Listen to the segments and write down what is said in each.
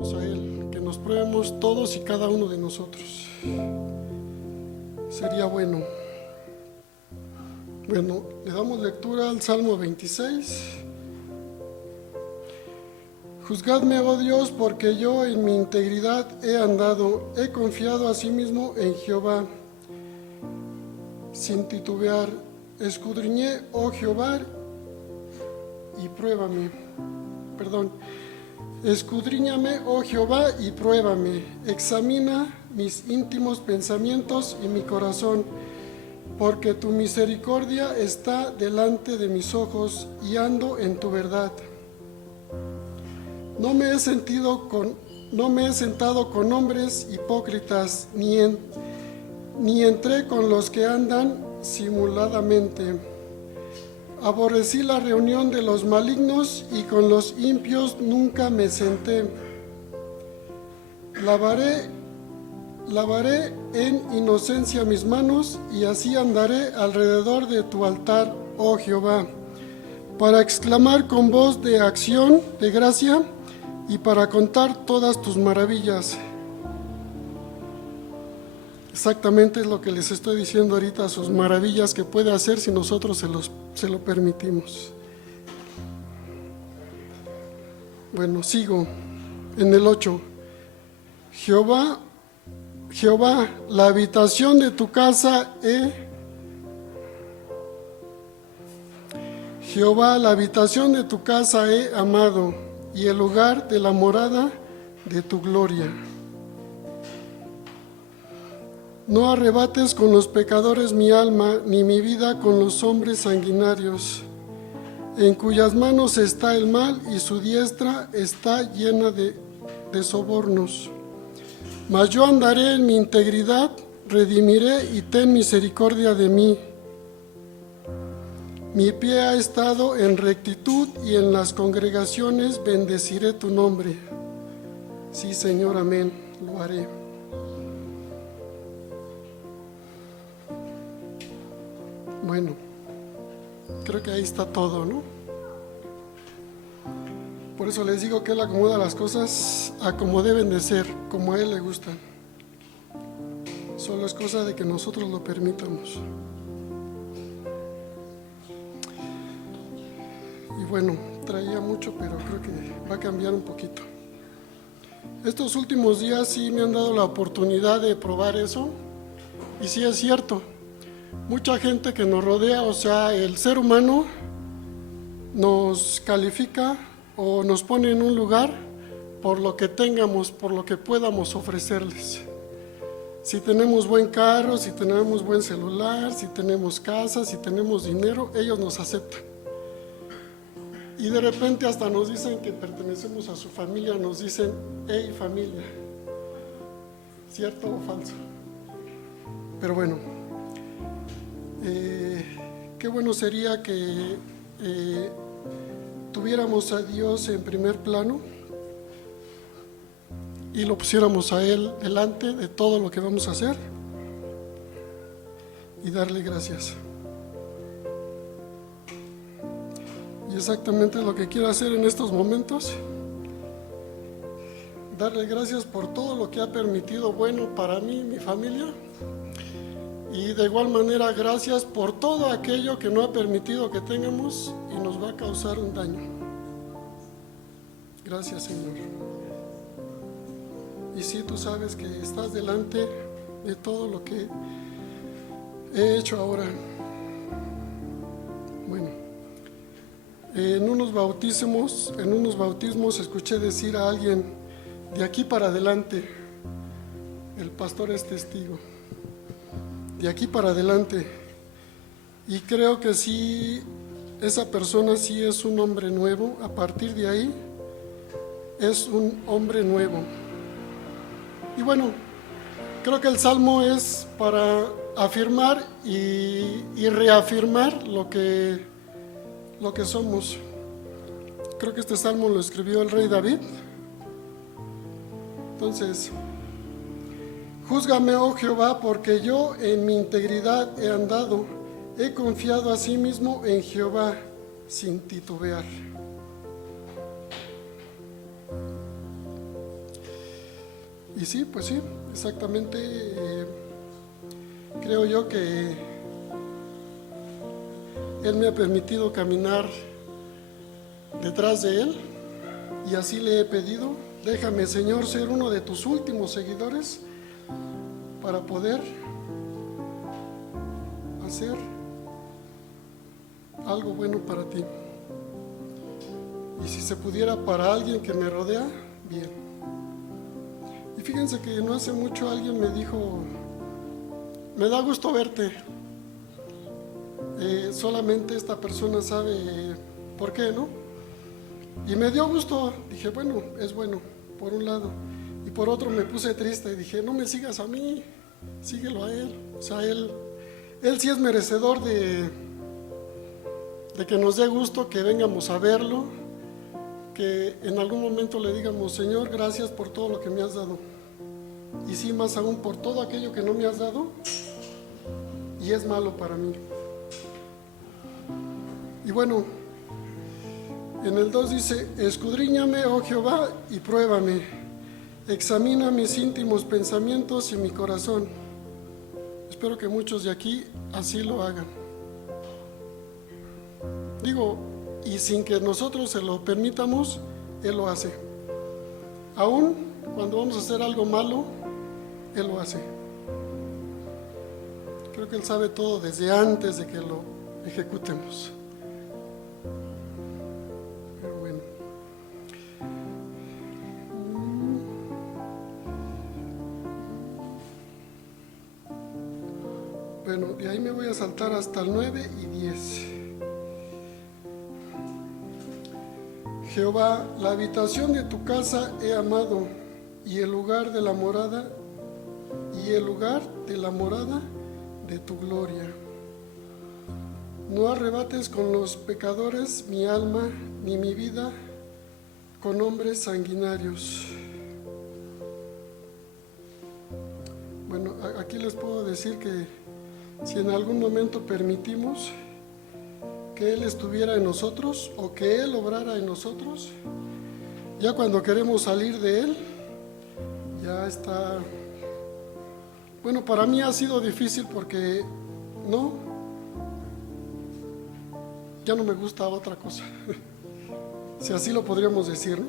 pruebemos a Él, que nos pruebemos todos y cada uno de nosotros. Sería bueno. Bueno, le damos lectura al Salmo 26. Juzgadme, oh Dios, porque yo en mi integridad he andado, he confiado asimismo en Jehová, sin titubear. Escudriñé, oh Jehová, y pruébame. Escudriñame, oh Jehová, y pruébame. Examina mis íntimos pensamientos y mi corazón, porque tu misericordia está delante de mis ojos y ando en tu verdad. No me he sentado con hombres hipócritas, ni entré con los que andan simuladamente. Aborrecí la reunión de los malignos y con los impios nunca me senté. Lavaré en inocencia mis manos y así andaré alrededor de tu altar, oh Jehová, para exclamar con voz de acción de gracia y para contar todas tus maravillas. Exactamente es lo que les estoy diciendo ahorita, sus maravillas que puede hacer si nosotros se lo permitimos. Bueno, sigo en el 8. Jehová, la habitación de tu casa Jehová, la habitación de tu casa he amado, y el lugar de la morada de tu gloria. No arrebates con los pecadores mi alma, ni mi vida con los hombres sanguinarios, en cuyas manos está el mal y su diestra está llena de sobornos. Mas yo andaré en mi integridad, redimiré y ten misericordia de mí. Mi pie ha estado en rectitud y en las congregaciones bendeciré tu nombre. Sí, Señor, amén, lo haré. Bueno, creo que ahí está todo, ¿no? Por eso les digo que Él acomoda las cosas a como deben de ser, como a Él le gustan. Solo es cosa de que nosotros lo permitamos. Y bueno, traía mucho, pero creo que va a cambiar un poquito. Estos últimos días sí me han dado la oportunidad de probar eso. Y sí es cierto, mucha gente que nos rodea, o sea, el ser humano nos califica o nos pone en un lugar por lo que tengamos, por lo que podamos ofrecerles. Si tenemos buen carro, si tenemos buen celular, si tenemos casa, si tenemos dinero, ellos nos aceptan. Y de repente hasta nos dicen que pertenecemos a su familia, nos dicen, hey familia, ¿cierto o falso? Pero bueno, qué bueno sería que tuviéramos a Dios en primer plano y lo pusiéramos a Él delante de todo lo que vamos a hacer y darle gracias. Y exactamente lo que quiero hacer en estos momentos, darle gracias por todo lo que ha permitido bueno para mí y mi familia, y de igual manera gracias por todo aquello que no ha permitido que tengamos y nos va a causar un daño. Gracias, Señor. Y sí, tú sabes que estás delante de todo lo que he hecho ahora. Bueno, en unos bautismos escuché decir a alguien, de aquí para adelante, el pastor es testigo, de aquí para adelante, y creo que sí, esa persona sí es un hombre nuevo. A partir de ahí es un hombre nuevo. Y bueno, creo que el Salmo es para afirmar y reafirmar lo que somos. Creo que este Salmo lo escribió el rey David. Entonces, júzgame, oh Jehová, porque yo en mi integridad he andado, he confiado asimismo en Jehová sin titubear. Y sí, pues sí, exactamente. Creo yo que Él me ha permitido caminar detrás de Él, y así le he pedido: déjame, Señor, ser uno de tus últimos seguidores para poder hacer algo bueno para ti. Y si se pudiera para alguien que me rodea, bien. Y fíjense que no hace mucho alguien me dijo: me da gusto verte, solamente esta persona sabe por qué, ¿no? Y me dio gusto. Dije, bueno, es bueno, por un lado. Y por otro me puse triste. Dije, no me sigas a mí, síguelo a Él. O sea, Él sí es merecedor de que nos dé gusto, que vengamos a verlo, que en algún momento le digamos: Señor, gracias por todo lo que me has dado. Y sí, más aún por todo aquello que no me has dado y es malo para mí. Y bueno, en el 2 dice: escudriñame, oh Jehová, y pruébame, examina mis íntimos pensamientos y mi corazón. Espero que muchos de aquí así lo hagan. Digo, y sin que nosotros se lo permitamos, Él lo hace. Aún cuando vamos a hacer algo malo, Él lo hace. Creo que Él sabe todo desde antes de que lo ejecutemos. Pero bueno. Bueno, de ahí me voy a saltar hasta el 9 y 10. Jehová, la habitación de tu casa he amado, y el lugar de la morada, de tu gloria. No arrebates con los pecadores mi alma, ni mi vida con hombres sanguinarios. Bueno, aquí les puedo decir que si en algún momento permitimos que Él estuviera en nosotros o que Él obrara en nosotros, ya cuando queremos salir de Él, ya está. Bueno, para mí ha sido difícil porque ya no me gusta otra cosa, si así lo podríamos decir, ¿no?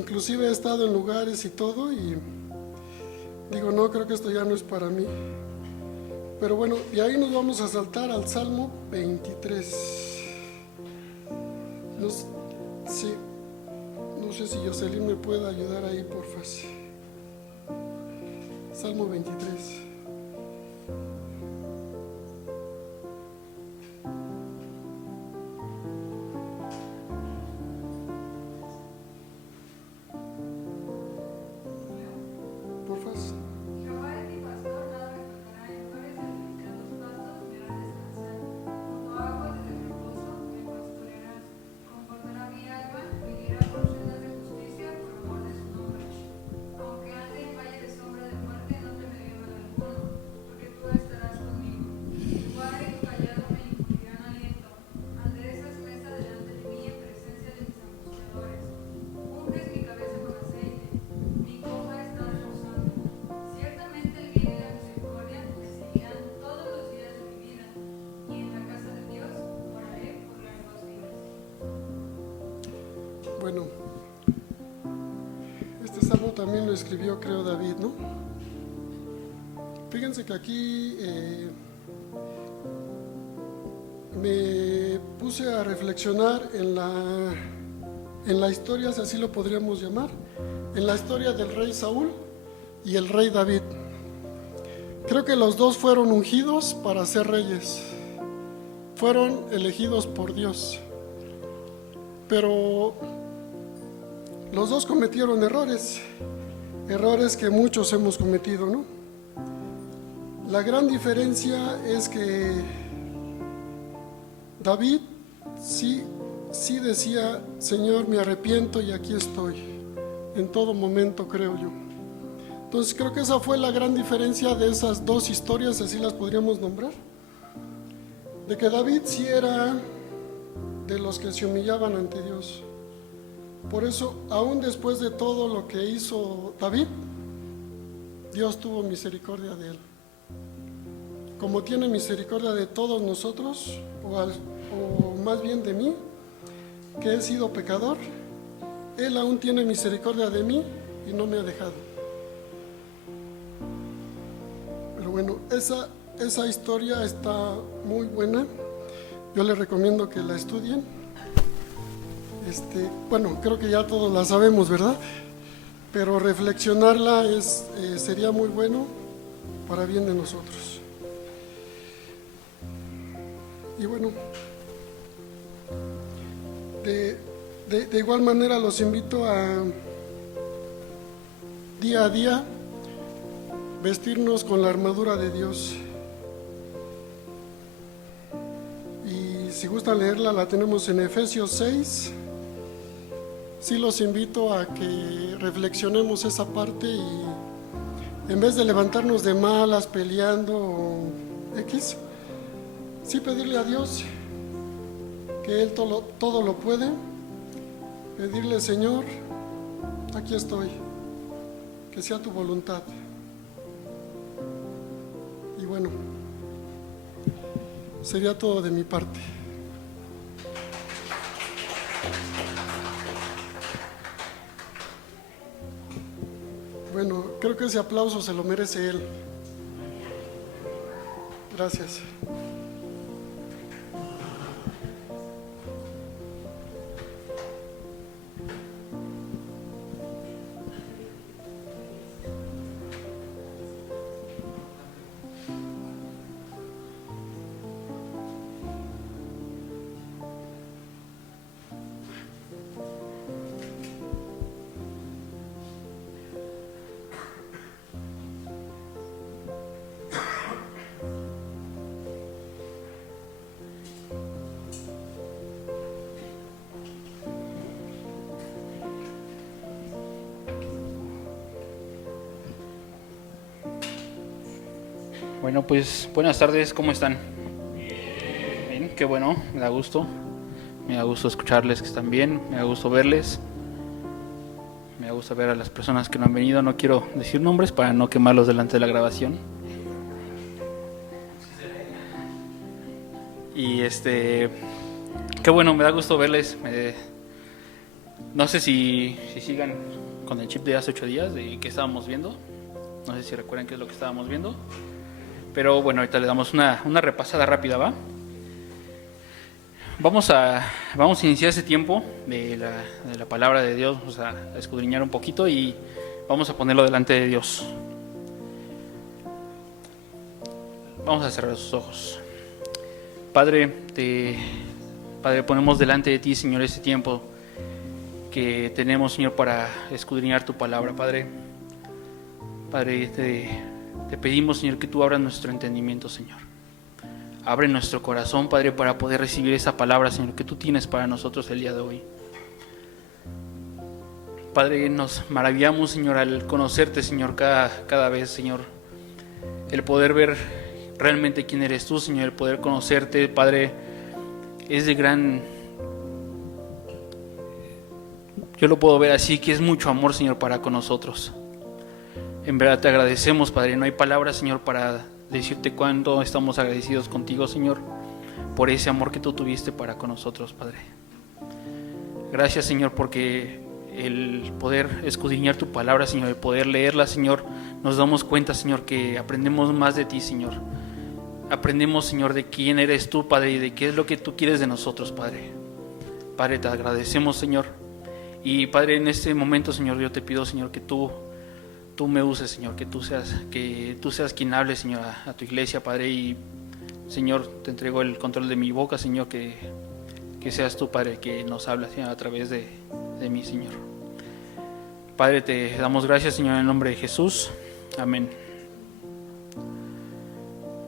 Inclusive he estado en lugares y todo y digo, no, creo que esto ya no es para mí. Pero bueno, y ahí nos vamos a saltar al Salmo 23. No sé si Jocelyn me puede ayudar ahí, por favor. Salmo 23. Por favor. Jehová es mi pastor, nada me faltará. En lugares de pastos me hará descansar. Junto a aguas de reposo me pastorearás. Confortará mi alma, me guiará por sendas de justicia por amor de su nombre. Aunque ande en valle de sombra de muerte, no temeré mal alguno, porque tú estarás conmigo. Tu vara y tu callado me infundirán aliento. Aderezas mesa delante de mí en presencia de mis angustiadores. Unges mi cabeza con aceite, mi copa está rebosando. Ciertamente el bien y la misericordia me seguirán todos los días de mi vida, y en la casa de Dios moraré por largos días. Bueno, este salmo también lo escribió, creo, David, ¿no? Fíjense que aquí me puse a reflexionar en la historia, si así lo podríamos llamar, en la historia del rey Saúl y el rey David. Creo que los dos fueron ungidos para ser reyes, fueron elegidos por Dios, pero los dos cometieron errores que muchos hemos cometido, ¿no? La gran diferencia es que David sí decía: Señor, me arrepiento y aquí estoy, en todo momento, creo yo. Entonces creo que esa fue la gran diferencia de esas dos historias, así las podríamos nombrar, de que David sí era de los que se humillaban ante Dios. Por eso, aún después de todo lo que hizo David, Dios tuvo misericordia de él. Como tiene misericordia de todos nosotros, o más bien de mí, que he sido pecador, Él aún tiene misericordia de mí y no me ha dejado. Pero bueno, esa historia está muy buena. Yo les recomiendo que la estudien. Bueno, creo que ya todos la sabemos, ¿verdad? Pero reflexionarla sería muy bueno para bien de nosotros. Y bueno, de igual manera los invito a día a día vestirnos con la armadura de Dios. Y si gustan leerla, la tenemos en Efesios 6. Sí los invito a que reflexionemos esa parte y en vez de levantarnos de malas, peleando o X, sí pedirle a Dios que Él todo lo puede. Pedirle, Señor, aquí estoy, que sea tu voluntad. Y bueno, sería todo de mi parte. Bueno, creo que ese aplauso se lo merece él. Gracias. Bueno, pues buenas tardes, ¿cómo están? Bien, qué bueno, me da gusto escucharles que están bien, me da gusto verles, me da gusto ver a las personas que no han venido, no quiero decir nombres para no quemarlos delante de la grabación. Y qué bueno, me da gusto verles, no sé si sigan con el chip de hace 8 días de qué estábamos viendo, no sé si recuerdan qué es lo que estábamos viendo. Pero bueno, ahorita le damos una repasada rápida, ¿va? Vamos a iniciar ese tiempo de la palabra de Dios, vamos a escudriñar un poquito y vamos a ponerlo delante de Dios. Vamos a cerrar sus ojos. Padre, ponemos delante de ti, Señor, ese tiempo que tenemos, Señor, para escudriñar tu palabra, Padre. Padre, te pedimos, Señor, que tú abras nuestro entendimiento, Señor. Abre nuestro corazón, Padre, para poder recibir esa palabra, Señor, que tú tienes para nosotros el día de hoy. Padre, nos maravillamos, Señor, al conocerte, Señor, cada vez, Señor. El poder ver realmente quién eres tú, Señor, el poder conocerte, Padre, es de gran... Yo lo puedo ver así, que es mucho amor, Señor, para con nosotros. En verdad te agradecemos, Padre. No hay palabras, Señor, para decirte cuánto estamos agradecidos contigo, Señor, por ese amor que tú tuviste para con nosotros, Padre. Gracias, Señor, porque el poder escudriñar tu palabra, Señor, el poder leerla, Señor, nos damos cuenta, Señor, que aprendemos más de ti, Señor. Aprendemos, Señor, de quién eres tú, Padre, y de qué es lo que tú quieres de nosotros, Padre. Padre, te agradecemos, Señor. Y, Padre, en este momento, Señor, yo te pido, Señor, que tú me uses, Señor, que tú seas quien hable, Señor, a tu iglesia, Padre, y Señor, te entrego el control de mi boca, Señor, que seas tú, Padre, que nos habla, Señor, a través de mí, Señor. Padre, te damos gracias, Señor, en el nombre de Jesús. Amén.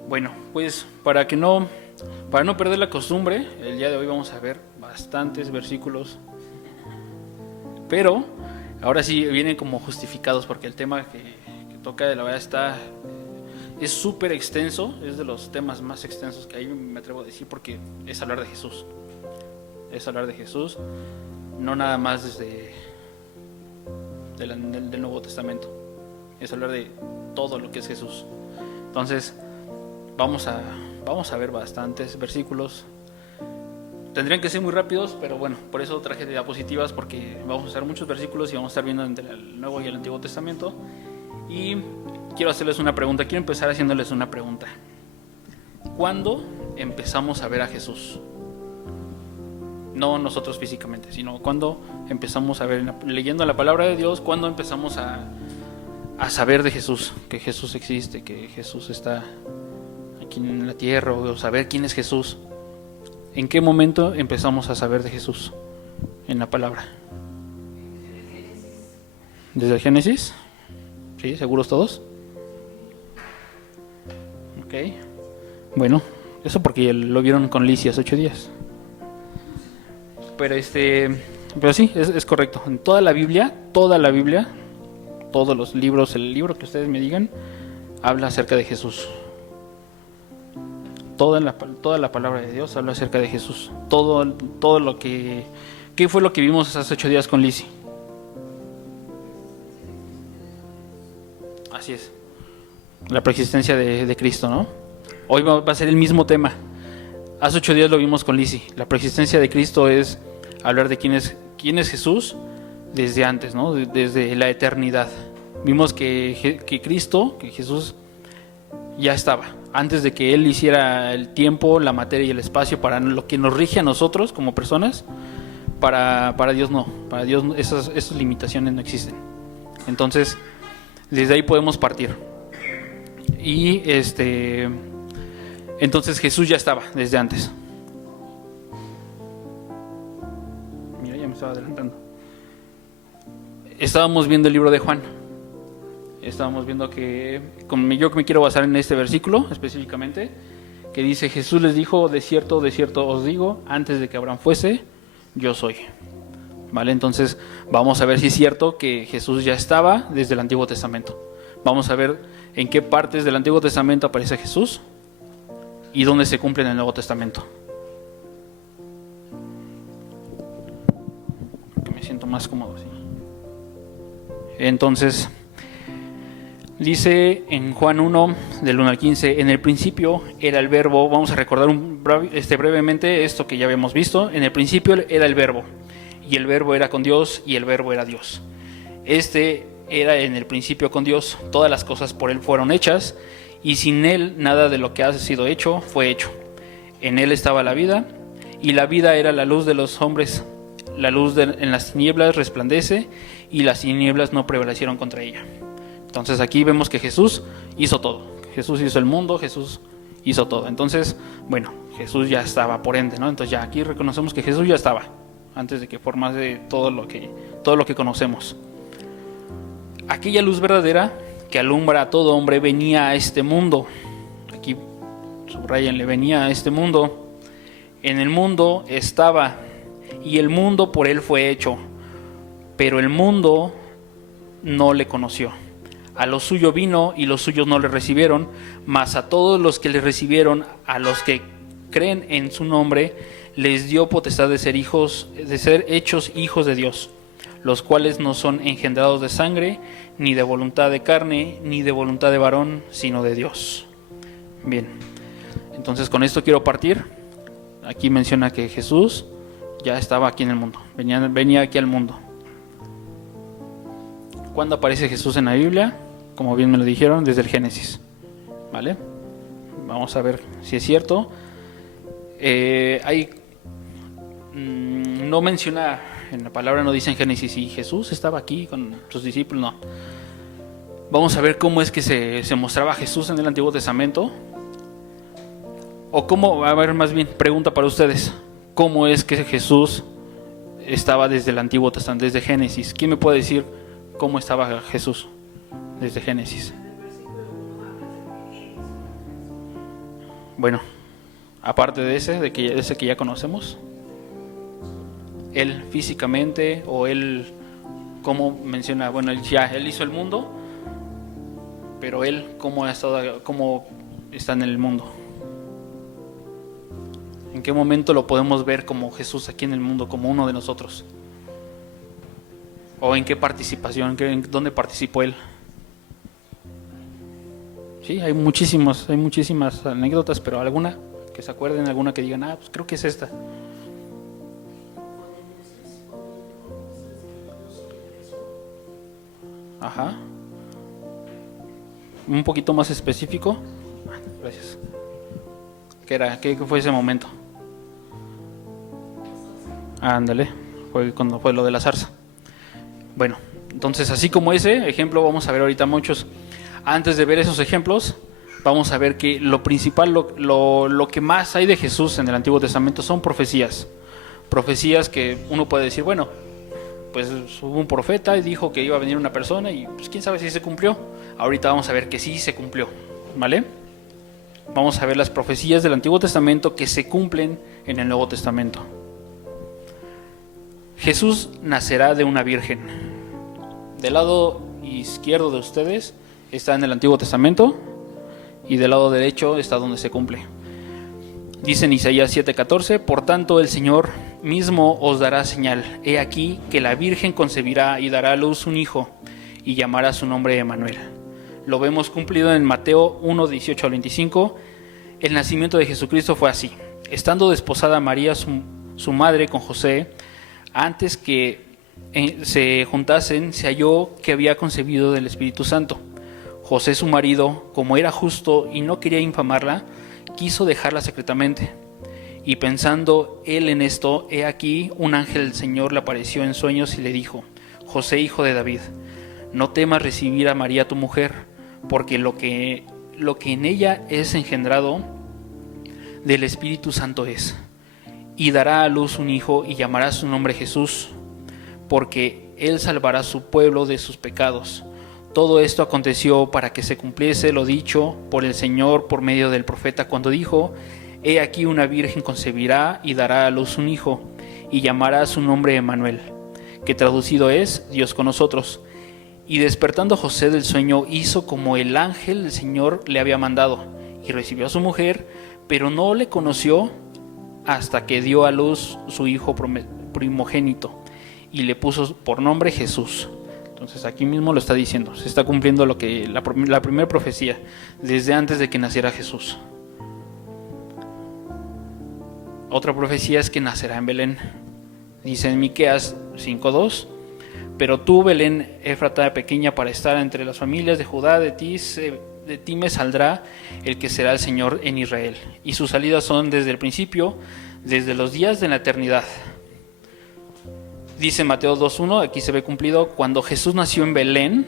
Bueno, pues para no perder la costumbre, el día de hoy vamos a ver bastantes versículos, pero ahora sí vienen como justificados, porque el tema que toca, de la verdad, es súper extenso, es de los temas más extensos que hay, me atrevo a decir, porque es hablar de Jesús. Es hablar de Jesús, no nada más desde del Nuevo Testamento. Es hablar de todo lo que es Jesús. Entonces, vamos a ver bastantes versículos. Tendrían que ser muy rápidos, pero bueno, por eso traje diapositivas, porque vamos a usar muchos versículos y vamos a estar viendo entre el Nuevo y el Antiguo Testamento. Y quiero hacerles una pregunta, quiero empezar haciéndoles una pregunta. ¿Cuándo empezamos a ver a Jesús? No nosotros físicamente, sino cuando empezamos a ver, leyendo la palabra de Dios, cuando empezamos a saber de Jesús, que Jesús existe, que Jesús está aquí en la tierra, o saber quién es Jesús. ¿En qué momento empezamos a saber de Jesús en la palabra? ¿Desde el Génesis? ¿Sí? ¿Seguros todos? Ok. Bueno, eso porque lo vieron con Lizzie hace 8 días. Pero sí, es correcto. En toda la Biblia, todos los libros, el libro que ustedes me digan, habla acerca de Jesús. Toda la palabra de Dios habla acerca de Jesús. Todo lo que... ¿Qué fue lo que vimos hace 8 días con Lizzie? Así es. La preexistencia de Cristo, ¿no? Hoy va a ser el mismo tema. Hace 8 días lo vimos con Lizzie. La preexistencia de Cristo es hablar de quién es Jesús desde antes, ¿no? Desde la eternidad. Vimos que Cristo, que Jesús ya estaba. Antes de que Él hiciera el tiempo, la materia y el espacio para lo que nos rige a nosotros como personas, para Dios no. Para Dios esas limitaciones no existen. Entonces, desde ahí podemos partir. Y entonces Jesús ya estaba desde antes. Mira, ya me estaba adelantando. Estábamos viendo el libro de Juan. Estábamos viendo que yo me quiero basar en este versículo específicamente, que dice: Jesús les dijo, de cierto os digo, antes de que Abraham fuese, yo soy. ¿Vale? Entonces vamos a ver si es cierto que Jesús ya estaba desde el Antiguo Testamento. Vamos a ver en qué partes del Antiguo Testamento aparece Jesús y dónde se cumple en el Nuevo Testamento. Que me siento más cómodo así. Entonces, dice en Juan 1, del 1 al 15, en el principio era el verbo. Vamos a recordar brevemente esto que ya habíamos visto. En el principio era el verbo, y el verbo era con Dios, y el verbo era Dios. Era en el principio con Dios. Todas las cosas por Él fueron hechas, y sin Él nada de lo que ha sido hecho fue hecho. En Él estaba la vida, y la vida era la luz de los hombres. La luz en las tinieblas resplandece, y las tinieblas no prevalecieron contra ella. Entonces aquí vemos que Jesús hizo todo. Jesús hizo el mundo, Jesús hizo todo. Entonces, bueno, Jesús ya estaba, por ende, ¿no? Entonces ya aquí reconocemos que Jesús ya estaba, antes de que formase todo lo que conocemos. Aquella luz verdadera que alumbra a todo hombre venía a este mundo. Aquí subrayenle, venía a este mundo. En el mundo estaba, y el mundo por Él fue hecho, pero el mundo no le conoció. A lo suyo vino, y los suyos no le recibieron, mas a todos los que le recibieron, a los que creen en su nombre, les dio potestad de ser hechos hijos de Dios, los cuales no son engendrados de sangre, ni de voluntad de carne, ni de voluntad de varón, sino de Dios. Bien, entonces con esto quiero partir. Aquí menciona que Jesús ya estaba aquí en el mundo, venía aquí al mundo. ¿Cuándo aparece Jesús en la Biblia? Como bien me lo dijeron, desde el Génesis. ¿Vale? Vamos a ver si es cierto. No menciona, en la palabra no dice en Génesis, y Jesús estaba aquí con sus discípulos, no. Vamos a ver cómo es que se mostraba Jesús en el Antiguo Testamento. O cómo, a ver, más bien, pregunta para ustedes. ¿Cómo es que Jesús estaba desde el Antiguo Testamento, desde Génesis? ¿Quién me puede decir cómo estaba Jesús desde Génesis? Bueno, aparte de ese que ya conocemos, Él físicamente, o Él, como menciona, bueno, Él hizo el mundo, pero Él cómo está en el mundo. ¿En qué momento lo podemos ver como Jesús aquí en el mundo, como uno de nosotros? ¿O en qué participación, dónde participó Él? Sí, hay muchísimas anécdotas, pero alguna que se acuerden, alguna que digan, pues creo que es esta. Ajá. Un poquito más específico. Gracias. ¿Qué era? ¿Qué fue ese momento? Ándale, fue cuando fue lo de la zarza. Bueno, entonces así como ese ejemplo vamos a ver ahorita muchos. Antes de ver esos ejemplos, vamos a ver que lo principal, lo que más hay de Jesús en el Antiguo Testamento son profecías. Profecías que uno puede decir, bueno, pues hubo un profeta y dijo que iba a venir una persona y pues quién sabe si se cumplió. Ahorita vamos a ver que sí se cumplió, ¿vale? Vamos a ver las profecías del Antiguo Testamento que se cumplen en el Nuevo Testamento. Jesús nacerá de una virgen. Del lado izquierdo de ustedes está en el Antiguo Testamento y del lado derecho está donde se cumple. Dice en Isaías 7:14, por tanto el Señor mismo os dará señal. He aquí que la Virgen concebirá y dará a luz un hijo y llamará su nombre Emmanuel. Lo vemos cumplido en Mateo 1:18 al 25. El nacimiento de Jesucristo fue así. Estando desposada María, su madre, con José, antes que se juntasen, se halló que había concebido del Espíritu Santo. José, su marido, como era justo y no quería infamarla, quiso dejarla secretamente. Y pensando él en esto, he aquí un ángel del Señor le apareció en sueños y le dijo, José, hijo de David, no temas recibir a María tu mujer, porque lo que en ella es engendrado del Espíritu Santo es. Y dará a luz un hijo y llamará su nombre Jesús, porque él salvará a su pueblo de sus pecados. Todo esto aconteció para que se cumpliese lo dicho por el Señor por medio del profeta cuando dijo, he aquí una virgen concebirá y dará a luz un hijo y llamará su nombre Emmanuel, que traducido es Dios con nosotros. Y despertando José del sueño hizo como el ángel del Señor le había mandado y recibió a su mujer, pero no le conoció hasta que dio a luz su hijo primogénito y le puso por nombre Jesús. Entonces aquí mismo lo está diciendo, se está cumpliendo lo que la primera profecía desde antes de que naciera Jesús. Otra profecía es que nacerá en Belén. Dice en Miqueas 5:2, pero tú, Belén, Éfrata pequeña para estar entre las familias de Judá, de ti me saldrá el que será el Señor en Israel, y sus salidas son desde el principio, desde los días de la eternidad. Dice Mateo 2:1, aquí se ve cumplido, cuando Jesús nació en Belén,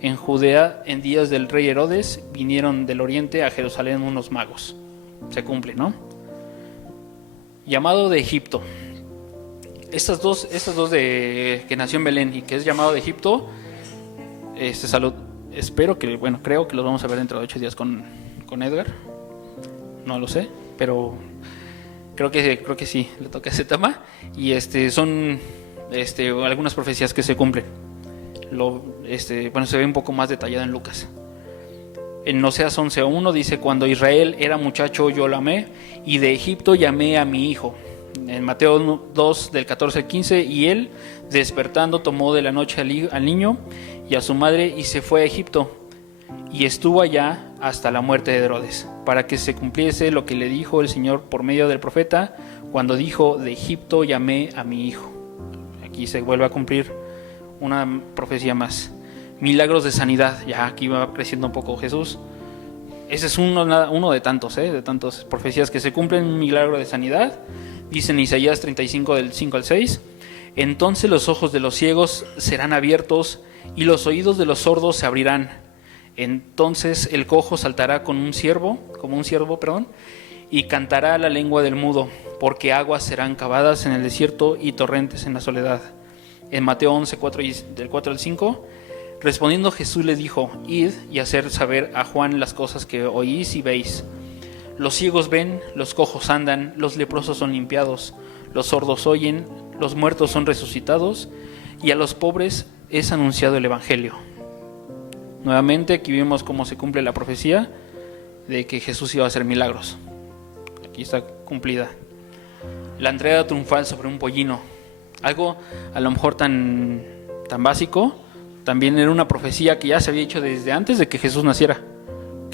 en Judea, en días del rey Herodes, vinieron del oriente a Jerusalén unos magos. Se cumple, ¿no? Llamado de Egipto. Estas dos de que nació en Belén y que es llamado de Egipto, espero que, creo que los vamos a ver dentro de 8 días con Edgar. No lo sé, pero creo que sí, le toca ese tema. Y son algunas profecías que se cumplen. Se ve un poco más detallado en Lucas. En Oseas 11:1 dice, cuando Israel era muchacho yo lo amé, y de Egipto llamé a mi hijo. En Mateo 2 del 14 al 15, y él despertando tomó de la noche al niño y a su madre y se fue a Egipto, y estuvo allá hasta la muerte de Herodes, para que se cumpliese lo que le dijo el Señor por medio del profeta, cuando dijo, de Egipto llamé a mi hijo. Aquí se vuelve a cumplir una profecía más. Milagros de sanidad, ya aquí va creciendo un poco Jesús. Ese es uno de tantos, de tantas profecías que se cumplen. Un milagro de sanidad. Dice en Isaías 35 del 5 al 6, entonces los ojos de los ciegos serán abiertos y los oídos de los sordos se abrirán. Entonces el cojo saltará como un ciervo, y cantará la lengua del mudo, porque aguas serán cavadas en el desierto y torrentes en la soledad. En Mateo 11, del 4 al 5, respondiendo Jesús le dijo, id y hacer saber a Juan las cosas que oís y veis. Los ciegos ven, los cojos andan, los leprosos son limpiados, los sordos oyen, los muertos son resucitados, y a los pobres es anunciado el Evangelio. Nuevamente aquí vemos cómo se cumple la profecía de que Jesús iba a hacer milagros. Aquí está cumplida. La entrega triunfal sobre un pollino. Algo a lo mejor tan básico, también era una profecía que ya se había hecho desde antes de que Jesús naciera,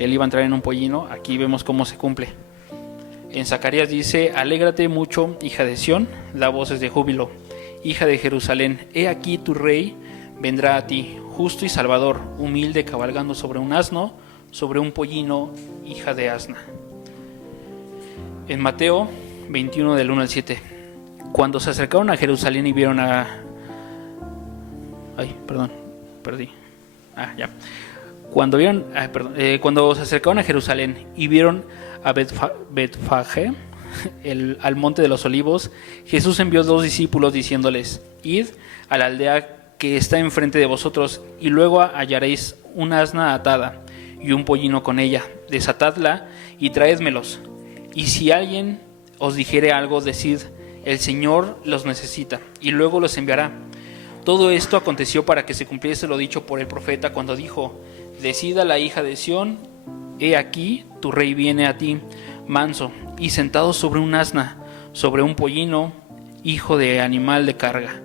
que él iba a entrar en un pollino, aquí vemos cómo se cumple. En Zacarías dice: alégrate mucho, hija de Sión, da voces de júbilo, hija de Jerusalén, he aquí tu rey vendrá a ti, justo y salvador, humilde, cabalgando sobre un asno, sobre un pollino, hija de asna. En Mateo 21 del 1 al 7, cuando se acercaron a Jerusalén y vieron Cuando se acercaron a Jerusalén y vieron a Betfagé, al monte de los olivos, Jesús envió 2 discípulos diciéndoles: id a la aldea que está enfrente de vosotros, y luego hallaréis una asna atada y un pollino con ella, desatadla y traédmelos. Y si alguien os dijere algo, decid: el Señor los necesita, y luego los enviará. Todo esto aconteció para que se cumpliese lo dicho por el profeta cuando dijo: decida la hija de Sión, he aquí tu rey viene a ti, manso y sentado sobre un asna, sobre un pollino, hijo de animal de carga.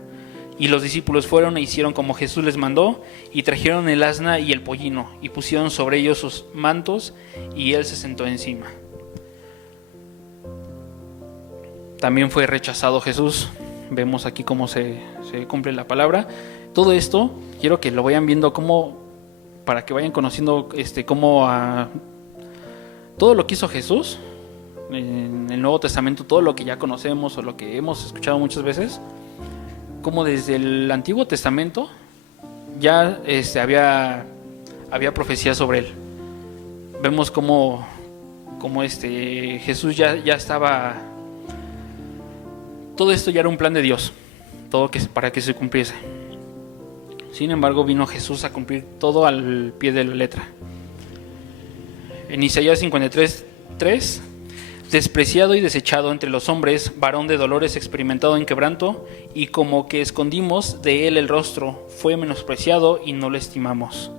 Y los discípulos fueron e hicieron como Jesús les mandó, y trajeron el asna y el pollino, y pusieron sobre ellos sus mantos, y él se sentó encima. También fue rechazado Jesús. Vemos aquí cómo se cumple la palabra. Todo esto quiero que lo vayan viendo para que vayan conociendo todo lo que hizo Jesús en el Nuevo Testamento, todo lo que ya conocemos o lo que hemos escuchado muchas veces, como desde el Antiguo Testamento ya había profecía sobre él. Vemos cómo Jesús ya estaba. Todo esto ya era un plan de Dios, para que se cumpliese. Sin embargo, vino Jesús a cumplir todo al pie de la letra. En Isaías 53:3, despreciado y desechado entre los hombres, varón de dolores, experimentado en quebranto, y como que escondimos de él el rostro, fue menospreciado y no lo estimamos.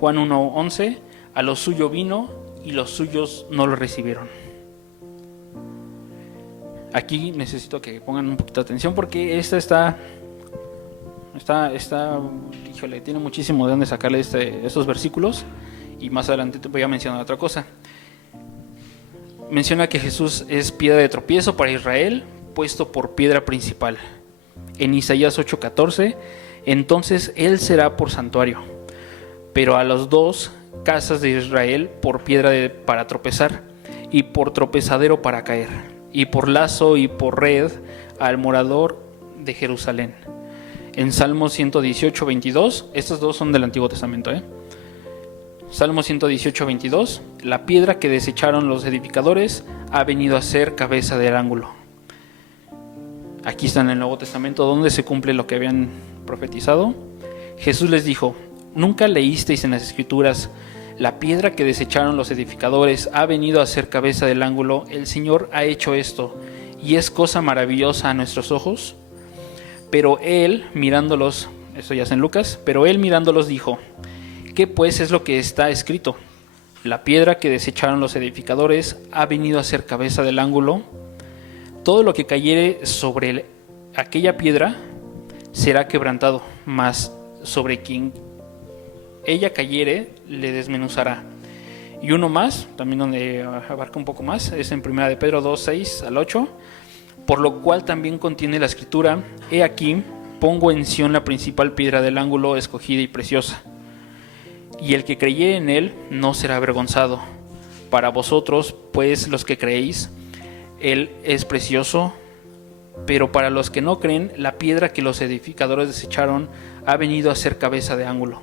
Juan 1:11, a lo suyo vino y los suyos no lo recibieron. Aquí necesito que pongan un poquito de atención porque híjole, tiene muchísimo de dónde sacarle estos versículos, y más adelante te voy a mencionar otra cosa. Menciona que Jesús es piedra de tropiezo para Israel, puesto por piedra principal. En Isaías 8:14, entonces él será por santuario, pero a las 2 casas de Israel por piedra para tropezar, y por tropezadero para caer, y por lazo y por red al morador de Jerusalén. En Salmo 118:22, estos dos son del Antiguo Testamento, Salmo 118:22, la piedra que desecharon los edificadores ha venido a ser cabeza del ángulo. Aquí está en el Nuevo Testamento donde se cumple lo que habían profetizado. Jesús les dijo: ¿nunca leísteis en las Escrituras: la piedra que desecharon los edificadores ha venido a ser cabeza del ángulo? El Señor ha hecho esto, y es cosa maravillosa a nuestros ojos. Pero él mirándolos, esto ya es en Lucas, pero él mirándolos dijo: ¿qué pues es lo que está escrito? La piedra que desecharon los edificadores ha venido a ser cabeza del ángulo. Todo lo que cayere sobre aquella piedra será quebrantado, mas sobre quien ella cayere le desmenuzará. Y uno más, también donde abarca un poco más, es en 1 de Pedro 2:6 al 8. Por lo cual también contiene la escritura: he aquí, pongo en Sión la principal piedra del ángulo, escogida y preciosa. Y el que creyere en él no será avergonzado. Para vosotros, pues, los que creéis, él es precioso, pero para los que no creen, la piedra que los edificadores desecharon ha venido a ser cabeza de ángulo,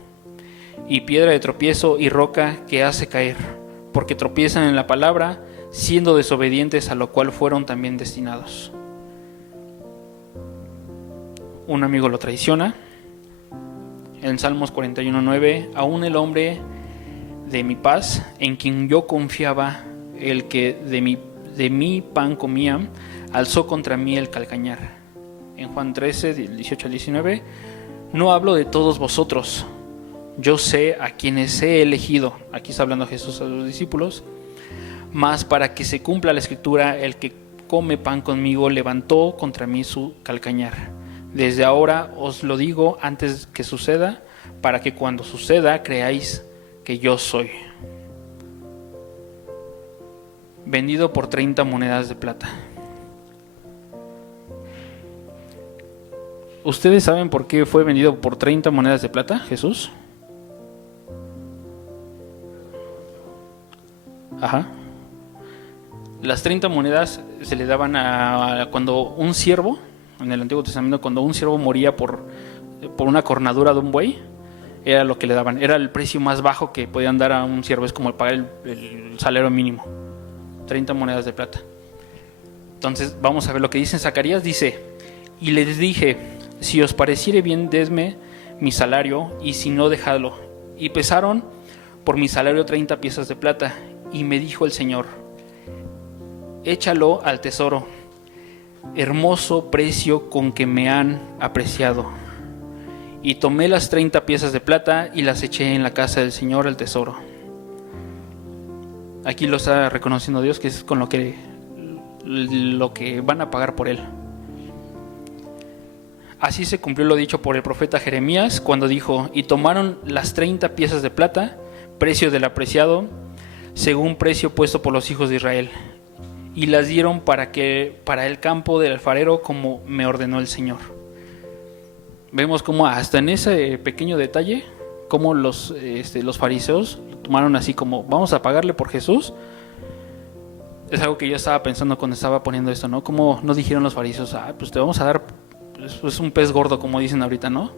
y piedra de tropiezo y roca que hace caer, porque tropiezan en la palabra, siendo desobedientes, a lo cual fueron también destinados. Un amigo lo traiciona. En Salmos 41:9, aún el hombre de mi paz, en quien yo confiaba, el que de mi pan comía, alzó contra mí el calcañar. En Juan 13, 18 al 19, no hablo de todos vosotros, yo sé a quienes he elegido. Aquí está hablando Jesús a los discípulos. Mas para que se cumpla la escritura, el que come pan conmigo levantó contra mí su calcañar. Desde ahora os lo digo antes que suceda, para que cuando suceda creáis que yo soy. vendido por 30 monedas de plata. ¿Ustedes saben por qué fue vendido por 30 monedas de plata, Jesús? Ajá. Las 30 monedas se le daban a cuando un siervo, en el Antiguo Testamento, cuando un siervo moría por una cornadura de un buey, era lo que le daban. Era el precio más bajo que podían dar a un siervo, es como pagar el salario mínimo. 30 monedas de plata. Entonces vamos a ver lo que dice en Zacarías. Dice: y les dije, si os pareciere bien, dedme mi salario, y si no, dejadlo. Y pesaron por mi salario 30 piezas de plata. Y me dijo el Señor: échalo al tesoro, hermoso precio con que me han apreciado. Y tomé las 30 piezas de plata y las eché en la casa del Señor, al tesoro. Aquí lo está reconociendo Dios, que es con lo que van a pagar por él. Así se cumplió lo dicho por el profeta Jeremías, cuando dijo: y tomaron las 30 piezas de plata, precio del apreciado, según precio puesto por los hijos de Israel, y las dieron para el campo del alfarero, como me ordenó el Señor. Vemos cómo hasta en ese pequeño detalle, cómo los fariseos tomaron así como: vamos a pagarle por Jesús. Es algo que yo estaba pensando cuando estaba poniendo esto, ¿no? Como no dijeron los fariseos: pues te vamos a dar pues un pez gordo, como dicen ahorita, ¿no?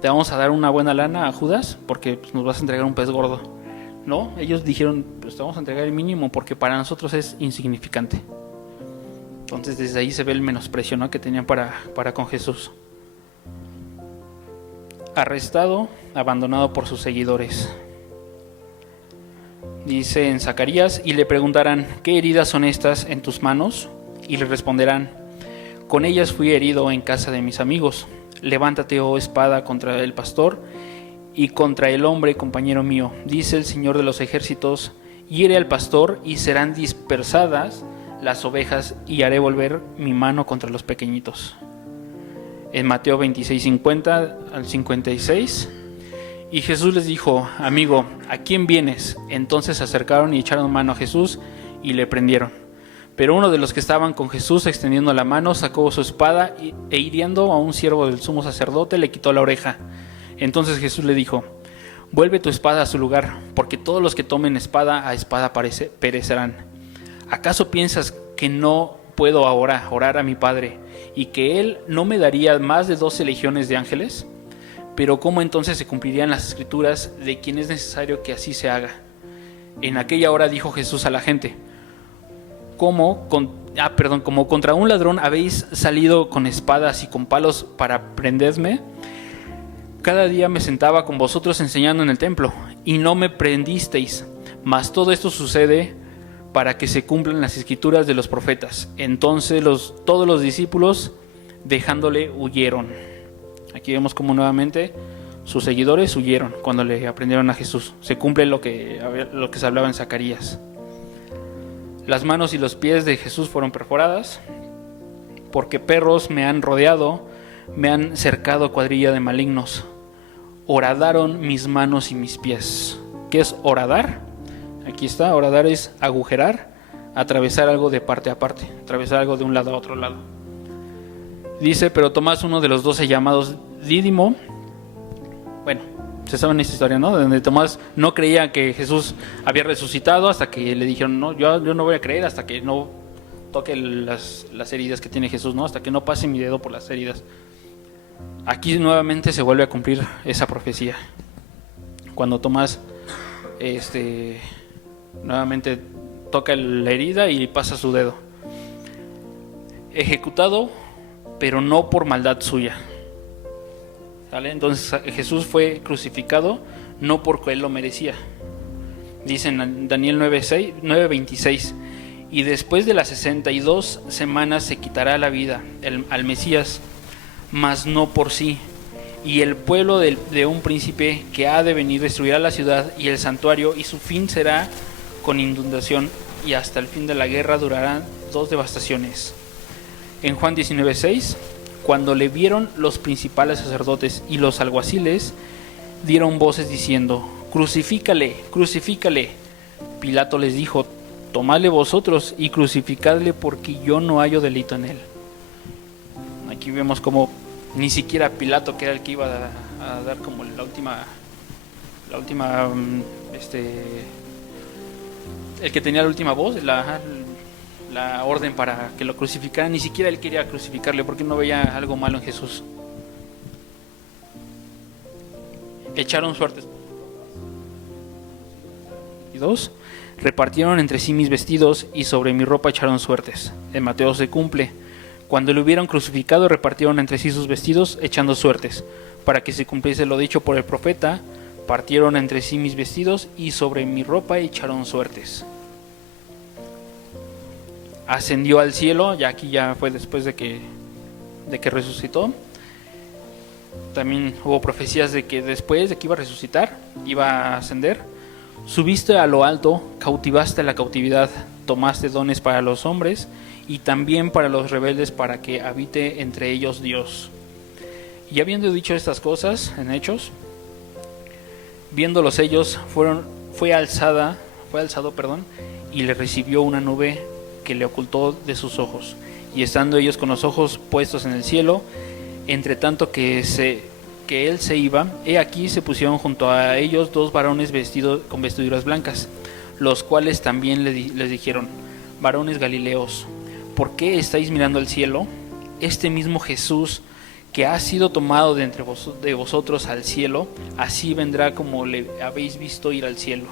Te vamos a dar una buena lana a Judas porque pues, nos vas a entregar un pez gordo. No, ellos dijeron: pues te vamos a entregar el mínimo porque para nosotros es insignificante. Entonces desde ahí se ve el menosprecio, ¿no?, que tenían para con Jesús. Arrestado, abandonado por sus seguidores. Dice en Zacarías: y le preguntarán: ¿qué heridas son estas en tus manos? Y le responderán: con ellas fui herido en casa de mis amigos. Levántate, oh espada, contra el pastor y contra el hombre compañero mío, dice el Señor de los ejércitos. Hiere al pastor y serán dispersadas las ovejas, y haré volver mi mano contra los pequeñitos. En Mateo 26:50 al 56. Y Jesús les dijo: amigo, ¿a quién vienes? Entonces se acercaron y echaron mano a Jesús y le prendieron. Pero uno de los que estaban con Jesús, extendiendo la mano, sacó su espada e hiriendo a un siervo del sumo sacerdote, le quitó la oreja. Entonces Jesús le dijo: vuelve tu espada a su lugar, porque todos los que tomen espada, a espada perecerán. ¿Acaso piensas que no puedo ahora orar a mi Padre, y que Él no me daría más de 12 legiones de ángeles? Pero ¿cómo entonces se cumplirían las escrituras de quien es necesario que así se haga? En aquella hora dijo Jesús a la gente: como contra un ladrón habéis salido con espadas y con palos para prenderme. Cada día me sentaba con vosotros enseñando en el templo, y no me prendisteis. Mas todo esto sucede para que se cumplan las escrituras de los profetas. Entonces todos los discípulos, dejándole, huyeron. Aquí vemos como nuevamente sus seguidores huyeron cuando le aprendieron a Jesús. Se cumple lo que se hablaba en Zacarías. Las manos y los pies de Jesús fueron perforadas, porque perros me han rodeado, me han cercado cuadrilla de malignos. Horadaron mis manos y mis pies. ¿Qué es horadar? Aquí está: horadar es agujerar, atravesar algo de parte a parte, atravesar algo de un lado a otro lado. Dice: pero Tomás, uno de los 12 llamados Dídimo, bueno, se sabe esta historia, ¿no? Donde Tomás no creía que Jesús había resucitado, hasta que le dijeron: no, yo no voy a creer hasta que no toque las heridas que tiene Jesús, ¿no? Hasta que no pase mi dedo por las heridas. Aquí nuevamente se vuelve a cumplir esa profecía. Cuando Tomás nuevamente toca la herida y pasa su dedo. Ejecutado, pero no por maldad suya. ¿Sale? Entonces Jesús fue crucificado no porque él lo merecía. Dice en Daniel 9:26: y después de las 62 semanas se quitará la vida al Mesías, mas no por sí. Y el pueblo de un príncipe que ha de venir destruirá la ciudad y el santuario, y su fin será con inundación, y hasta el fin de la guerra durarán 2 devastaciones. En Juan 19:6: cuando le vieron los principales sacerdotes y los alguaciles, dieron voces diciendo: crucifícale, crucifícale. Pilato les dijo: tomadle vosotros y crucificadle, porque yo no hallo delito en él. Aquí vemos como ni siquiera Pilato, que era el que iba a dar como la última el que tenía la última voz, la orden para que lo crucificaran, ni siquiera él quería crucificarle porque no veía algo malo en Jesús. Echaron suertes. Y dos, repartieron entre sí mis vestidos y sobre mi ropa echaron suertes. En Mateo se cumple. Cuando lo hubieron crucificado, repartieron entre sí sus vestidos echando suertes, para que se cumpliese lo dicho por el profeta: partieron entre sí mis vestidos y sobre mi ropa echaron suertes. Ascendió al cielo, ya aquí ya fue después de que resucitó. También hubo profecías de que después de que iba a resucitar, iba a ascender. Subiste a lo alto, cautivaste la cautividad, tomaste dones para los hombres y también para los rebeldes, para que habite entre ellos Dios. Y habiendo dicho estas cosas en Hechos, viéndolos ellos, fue alzado, y le recibió una nube que le ocultó de sus ojos. Y estando ellos con los ojos puestos en el cielo, entre tanto que él se iba, he aquí se pusieron junto a ellos dos varones vestidos con vestiduras blancas, los cuales también les dijeron: varones galileos, ¿por qué estáis mirando al cielo? Este mismo Jesús que ha sido tomado de entre vosotros al cielo, así vendrá como le habéis visto ir al cielo.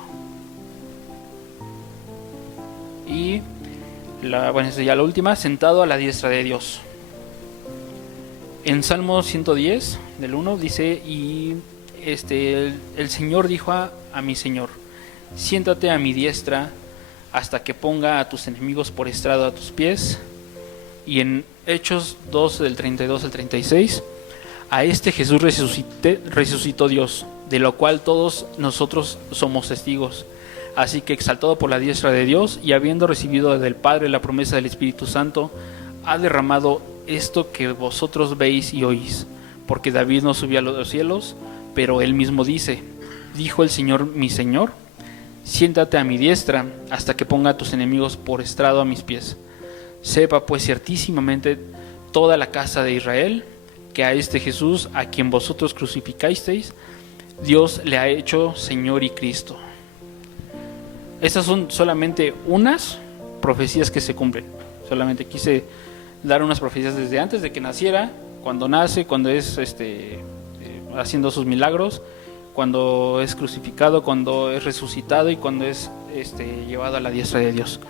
Y ya la última, sentado a la diestra de Dios. En Salmo 110, del 1, dice: y el Señor dijo a mi Señor: siéntate a mi diestra hasta que ponga a tus enemigos por estrado a tus pies. Y en Hechos 2, del 32 al 36, a este Jesús resucitó Dios, de lo cual todos nosotros somos testigos. Así que, exaltado por la diestra de Dios y habiendo recibido del Padre la promesa del Espíritu Santo, ha derramado esto que vosotros veis y oís. Porque David no subió a los cielos, pero él mismo dice: dijo el Señor mi Señor, siéntate a mi diestra hasta que ponga a tus enemigos por estrado a mis pies. Sepa pues ciertísimamente toda la casa de Israel que a este Jesús, a quien vosotros crucificasteis, Dios le ha hecho Señor y Cristo. Estas son solamente unas profecías que se cumplen. Solamente quise dar unas profecías desde antes de que naciera, cuando nace, cuando es haciendo sus milagros, cuando es crucificado, cuando es resucitado y cuando es llevado a la diestra de Dios.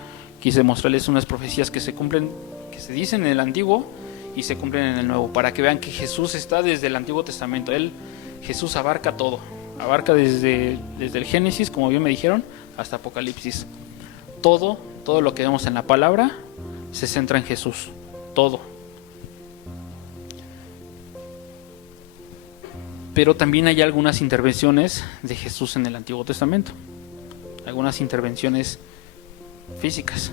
Quise mostrarles unas profecías que se cumplen, que se dicen en el Antiguo y se cumplen en el Nuevo, para que vean que Jesús está desde el Antiguo Testamento. Jesús abarca todo, abarca desde el Génesis, como bien me dijeron, hasta Apocalipsis. Todo lo que vemos en la palabra se centra en Jesús, todo. Pero también hay algunas intervenciones de Jesús en el Antiguo Testamento, algunas intervenciones físicas,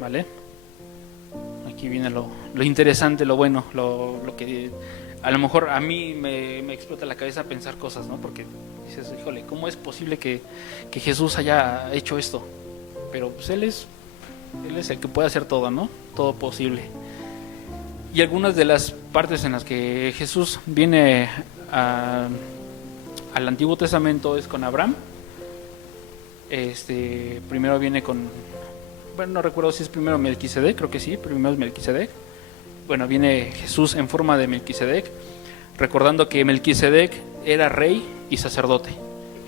¿vale? Aquí viene lo interesante, lo bueno, lo que a lo mejor a mí me explota la cabeza pensar cosas, ¿no? Porque dices, híjole, ¿cómo es posible que Jesús haya hecho esto? Pero pues Él es el que puede hacer todo, ¿no? Todo posible. Y algunas de las partes en las que Jesús viene al Antiguo Testamento es con Abraham. Primero viene con, bueno, no recuerdo si es primero Melquisedec, creo que sí, primero es Melquisedec. Bueno, viene Jesús en forma de Melquisedec, recordando que Melquisedec era rey y sacerdote.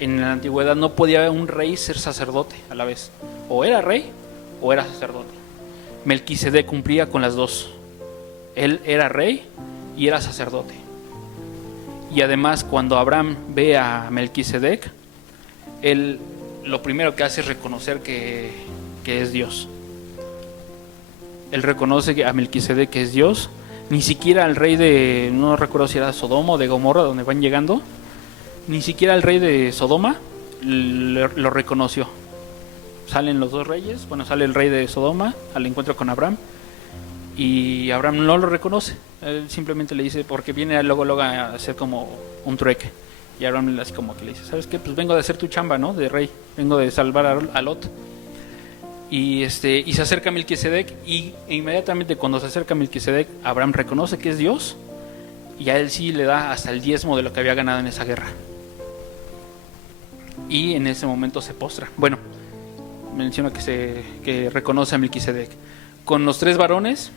En la antigüedad no podía un rey ser sacerdote a la vez, o era rey o era sacerdote. Melquisedec cumplía con las dos. Él era rey y era sacerdote. Y además, cuando Abraham ve a Melquisedec, él lo primero que hace es reconocer que es Dios. Él reconoce a Melquisedec que es Dios. Ni siquiera al rey de, no recuerdo si era Sodoma o de Gomorra, donde van llegando, ni siquiera el rey de Sodoma lo reconoció. Salen los dos reyes, bueno, sale el rey de Sodoma al encuentro con Abraham, y Abraham no lo reconoce. Él simplemente le dice, porque viene luego a hacer como un trueque, y Abraham así como que le dice, ¿sabes qué? Pues vengo de hacer tu chamba, ¿no? De rey, vengo de salvar a Lot. y se acerca Melquisedec, y inmediatamente cuando se acerca Melquisedec, Abraham reconoce que es Dios, y a él sí le da hasta el diezmo de lo que había ganado en esa guerra. Y en ese momento se postra. Bueno, menciona que reconoce a Melquisedec. Con los 3 varones,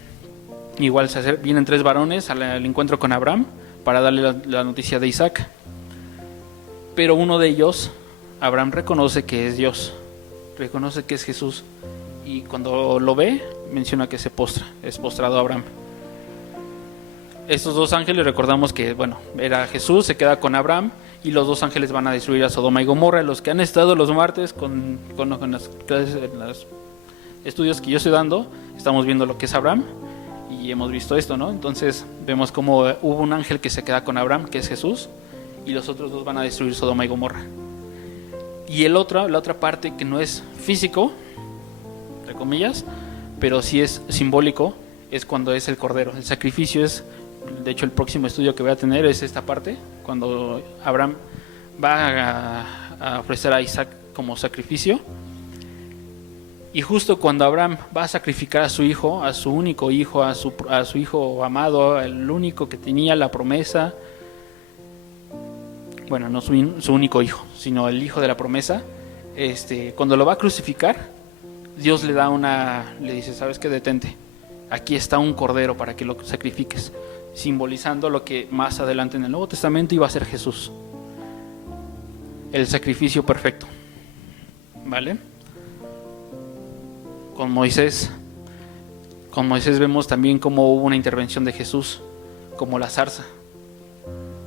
igual vienen 3 varones al encuentro con Abraham para darle la noticia de Isaac. Pero uno de ellos, Abraham reconoce que es Dios, reconoce que es Jesús, y cuando lo ve, menciona que se postra, es postrado Abraham. Estos 2 ángeles, recordamos que, bueno, era Jesús, se queda con Abraham, y los 2 ángeles van a destruir a Sodoma y Gomorra. Los que han estado los martes con las clases, en los estudios que yo estoy dando, estamos viendo lo que es Abraham, y hemos visto esto, ¿no? Entonces vemos cómo hubo un ángel que se queda con Abraham, que es Jesús, y los otros 2 van a destruir Sodoma y Gomorra. Y la otra parte que no es físico, entre comillas, pero sí es simbólico, es cuando es el cordero. El sacrificio es, de hecho el próximo estudio que voy a tener es esta parte, cuando Abraham va a ofrecer a Isaac como sacrificio. Y justo cuando Abraham va a sacrificar a su hijo, a su único hijo, a su hijo amado, el único que tenía la promesa, bueno, no su único hijo, sino el hijo de la promesa, cuando lo va a crucificar, Dios le dice, ¿sabes qué? Detente, aquí está un cordero para que lo sacrifiques, simbolizando lo que más adelante en el Nuevo Testamento iba a ser Jesús, el sacrificio perfecto, ¿vale? Con Moisés vemos también cómo hubo una intervención de Jesús, como la zarza.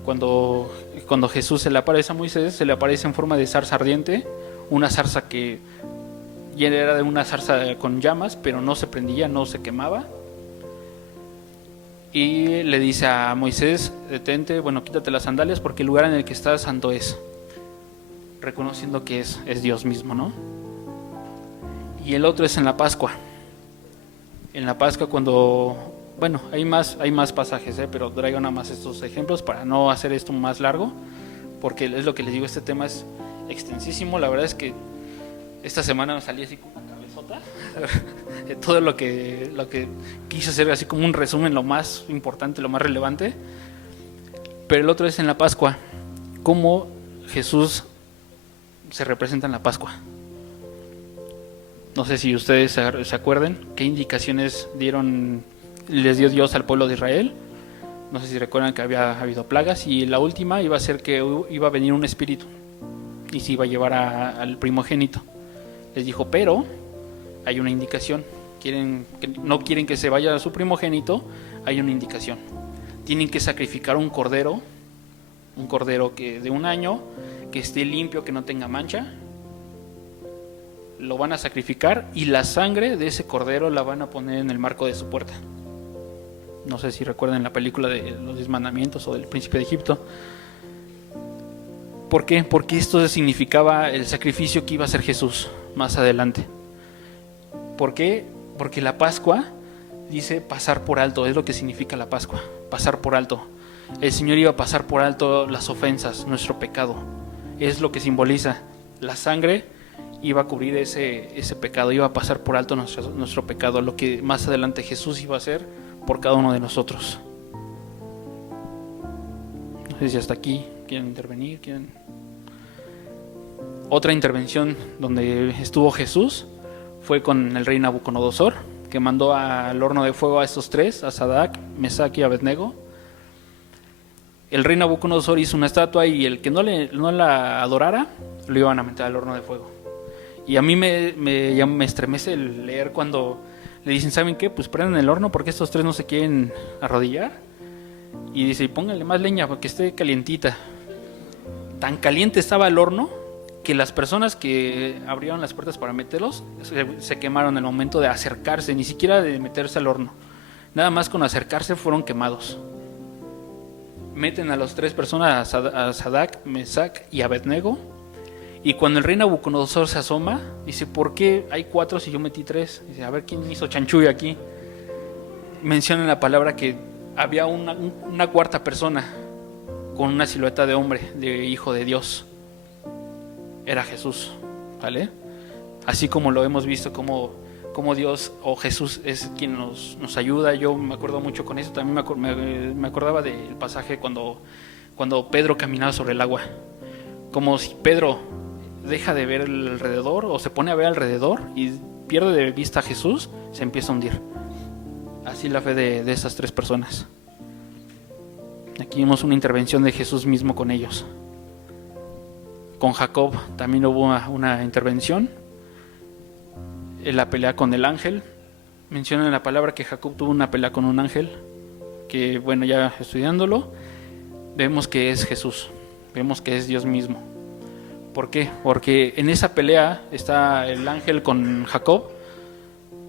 Cuando Jesús se le aparece a Moisés, se le aparece en forma de zarza ardiente, una zarza que ya era de una zarza con llamas, pero no se prendía, no se quemaba. Y le dice a Moisés, detente, bueno, quítate las sandalias porque el lugar en el que estás santo es, reconociendo que es Dios mismo, ¿no? Y el otro es en la Pascua. En la Pascua cuando, bueno, hay más pasajes, pero traigo nada más estos ejemplos para no hacer esto más largo, porque es lo que les digo, este tema es extensísimo. La verdad es que esta semana me salí así con una cabezota de todo lo que quise hacer, así como un resumen, lo más importante, lo más relevante. Pero el otro es en la Pascua, cómo Jesús se representa en la Pascua. No sé si ustedes se acuerdan qué indicaciones les dio Dios al pueblo de Israel. No sé si recuerdan que había habido plagas, y la última iba a ser que iba a venir un espíritu y se iba a llevar al primogénito. Les dijo, pero hay una indicación, no quieren que se vaya a su primogénito, hay una indicación. Tienen que sacrificar un cordero que de 1 año, que esté limpio, que no tenga mancha. Lo van a sacrificar y la sangre de ese cordero la van a poner en el marco de su puerta. No sé si recuerdan la película de los 10 mandamientos o del príncipe de Egipto. ¿Por qué? Porque esto significaba el sacrificio que iba a hacer Jesús más adelante. ¿Por qué? Porque la Pascua dice pasar por alto, es lo que significa la Pascua, pasar por alto. El Señor iba a pasar por alto las ofensas, nuestro pecado. Es lo que simboliza. La sangre iba a cubrir ese pecado, iba a pasar por alto nuestro pecado, lo que más adelante Jesús iba a hacer por cada uno de nosotros. No sé si hasta aquí quieren intervenir. Otra intervención donde estuvo Jesús fue con el rey Nabucodonosor, que mandó al horno de fuego a estos 3, a Sadrac, Mesac y Abednego. El rey Nabucodonosor hizo una estatua, y el que no la adorara lo iban a meter al horno de fuego. Y a mí me estremece el leer cuando le dicen, ¿saben qué? Pues prendan el horno porque estos 3 no se quieren arrodillar. Y dice, y pónganle más leña para que esté calientita. Tan caliente estaba el horno que las personas que abrieron las puertas para meterlos se quemaron en el momento de acercarse, ni siquiera de meterse al horno. Nada más con acercarse fueron quemados. Meten a las 3 personas, a Sadrac, Mesac y Abednego. Y cuando el rey Nabucodonosor se asoma, dice, ¿por qué hay 4 si yo metí 3? Dice, a ver, ¿quién hizo chanchullo aquí? Menciona la palabra que había una 4ª persona con una silueta de hombre, de hijo de Dios. Era Jesús, ¿vale? así como lo hemos visto, como Dios o Jesús es quien nos ayuda. Yo me acuerdo mucho con eso, también me acordaba del pasaje cuando Pedro caminaba sobre el agua, como si Pedro deja de ver alrededor o se pone a ver alrededor y pierde de vista a Jesús, se empieza a hundir. Así la fe de esas tres personas. Aquí vimos una intervención de Jesús mismo con ellos. Con Jacob también hubo una intervención en la pelea con el ángel. Menciona en la palabra que Jacob tuvo una pelea con un ángel, que bueno, ya estudiándolo vemos que es Jesús, vemos que es Dios mismo. ¿Por qué? Porque en esa pelea está el ángel con Jacob.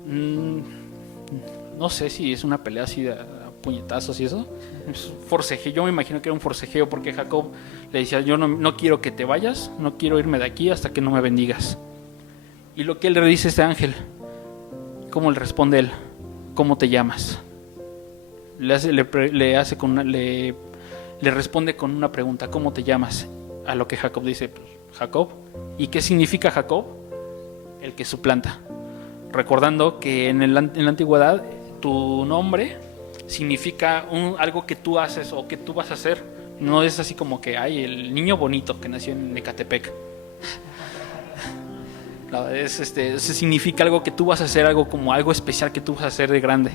No sé si es una pelea así de puñetazos y eso, es forcejeo. Yo me imagino que era un forcejeo, porque Jacob le decía: yo no quiero que te vayas, no quiero irme de aquí hasta que no me bendigas. Y lo que él le dice a este ángel, ¿cómo le responde él? ¿Cómo te llamas? Le responde con una pregunta: ¿cómo te llamas? A lo que Jacob dice: pues, Jacob. ¿Y qué significa Jacob? El que suplanta, recordando que en la antigüedad tu nombre significa algo que tú haces o que tú vas a hacer. No es así como que hay el niño bonito que nació en Ecatepec. No, significa algo que tú vas a hacer, algo como algo especial que tú vas a hacer de grande.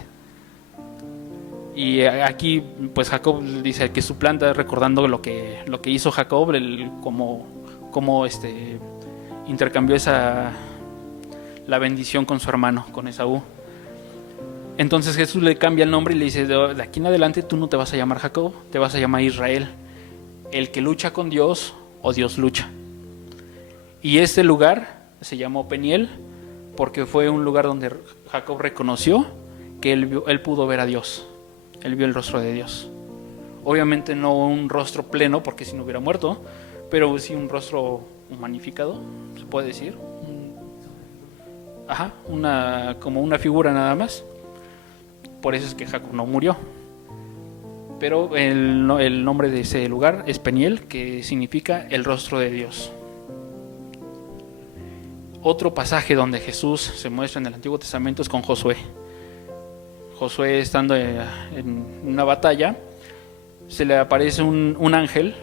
Y aquí pues Jacob dice el que suplanta, recordando lo que hizo Jacob, cómo intercambió la bendición con su hermano, con Esaú. Entonces Jesús le cambia el nombre y le dice: de aquí en adelante tú no te vas a llamar Jacob, te vas a llamar Israel, el que lucha con Dios, o Dios lucha. Y este lugar se llamó Peniel porque fue un lugar donde Jacob reconoció que él pudo ver a Dios, él vio el rostro de Dios. Obviamente no un rostro pleno, porque si no hubiera muerto, pero sí un rostro humanificado, se puede decir. Como una figura nada más. Por eso es que Jacob no murió. Pero el nombre de ese lugar es Peniel, que significa el rostro de Dios. Otro pasaje donde Jesús se muestra en el Antiguo Testamento es con Josué. Josué, estando en una batalla, se le aparece un ángel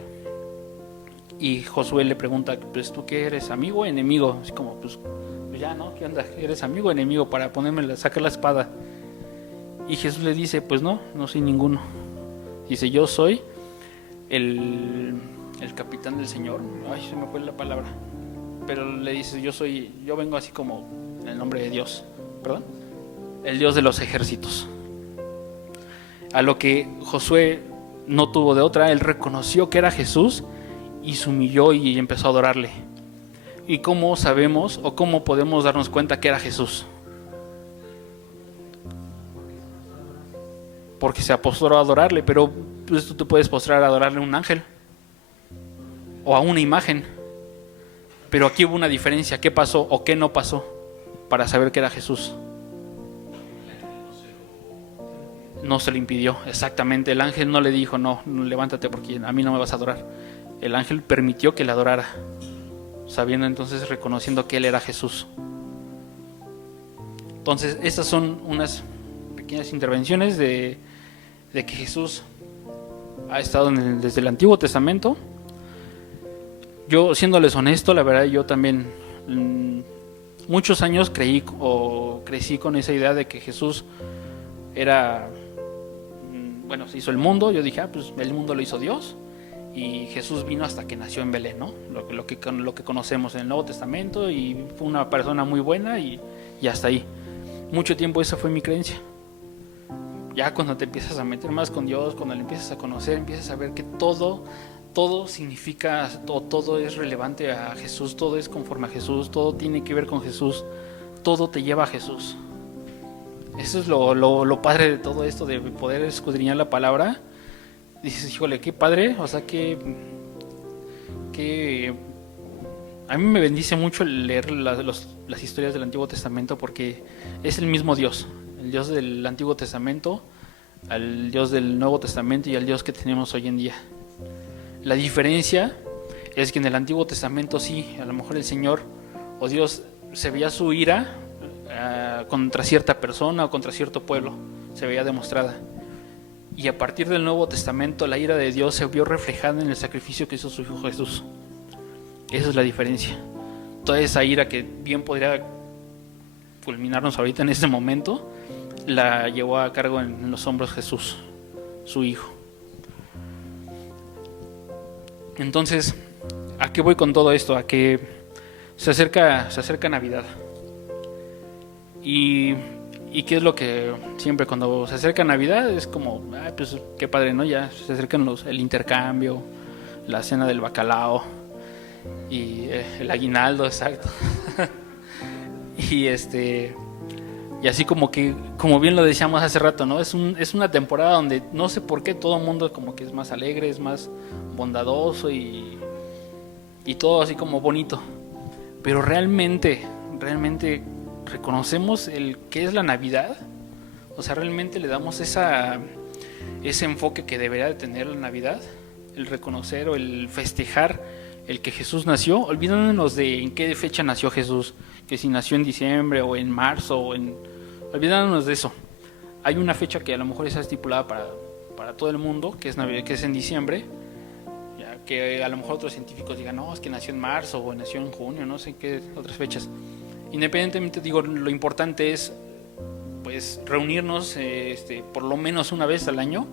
y Josué le pregunta: pues tú qué eres, amigo o enemigo. Así como pues ya, ¿no? ¿Qué onda? ¿Eres amigo o enemigo para sacar la espada? Y Jesús le dice: pues no soy ninguno. Dice: yo soy el capitán del Señor. Ay, se me fue la palabra. Pero le dice: yo vengo así como en el nombre de Dios, perdón, el Dios de los ejércitos. A lo que Josué no tuvo de otra, él reconoció que era Jesús y se humilló y empezó a adorarle. ¿Y cómo sabemos o cómo podemos darnos cuenta que era Jesús? Porque se postró a adorarle. Pero pues, tú te puedes postrar a adorarle a un ángel o a una imagen. Pero aquí hubo una diferencia. ¿Qué pasó o qué no pasó para saber que era Jesús? No se le impidió, exactamente. El ángel no le dijo: no, levántate porque a mí no me vas a adorar. El ángel permitió que le adorara, sabiendo entonces, reconociendo que él era Jesús. Entonces estas son unas pequeñas intervenciones de que Jesús ha estado desde el Antiguo Testamento. Yo, siéndoles honesto, la verdad, yo también muchos años crecí con esa idea de que Jesús era, bueno, se hizo el mundo. Yo dije: pues el mundo lo hizo Dios y Jesús vino hasta que nació en Belén, ¿no? Lo que conocemos en el Nuevo Testamento, y fue una persona muy buena y hasta ahí. Mucho tiempo esa fue mi creencia. Ya cuando te empiezas a meter más con Dios, cuando le empiezas a conocer, empiezas a ver que todo significa, todo es relevante a Jesús, todo es conforme a Jesús, todo tiene que ver con Jesús, todo te lleva a Jesús. Eso es lo padre de todo esto, de poder escudriñar la palabra. Dices: híjole, qué padre. O sea, que a mí me bendice mucho leer las historias del Antiguo Testamento, porque es el mismo Dios, el Dios del Antiguo Testamento, al Dios del Nuevo Testamento y al Dios que tenemos hoy en día. La diferencia es que en el Antiguo Testamento sí, a lo mejor el Señor o Dios se veía su ira contra cierta persona o contra cierto pueblo, se veía demostrada. Y a partir del Nuevo Testamento, la ira de Dios se vio reflejada en el sacrificio que hizo su Hijo Jesús. Esa es la diferencia. Toda esa ira que bien podría fulminarnos ahorita en este momento, la llevó a cargo en los hombros Jesús, su Hijo. Entonces, ¿a qué voy con todo esto? A que se acerca Navidad. Y qué es lo que siempre cuando se acerca Navidad es como, pues qué padre, ¿no? Ya se acercan el intercambio, la cena del bacalao y el aguinaldo, exacto. y así como bien lo decíamos hace rato, ¿no? Es una temporada donde no sé por qué todo el mundo como que es más alegre, es más bondadoso y todo así como bonito. Pero realmente reconocemos qué es la Navidad. O sea, realmente le damos ese enfoque que debería de tener la Navidad, el reconocer o el festejar el que Jesús nació, olvidándonos de en qué fecha nació Jesús, que si nació en diciembre o en marzo olvidándonos de eso. Hay una fecha que a lo mejor está estipulada para todo el mundo, que es Navidad, que es en diciembre, ya que a lo mejor otros científicos digan, no, es que nació en marzo o nació en junio, no sé qué otras fechas. Independientemente, digo, lo importante es pues reunirnos por lo menos una vez al año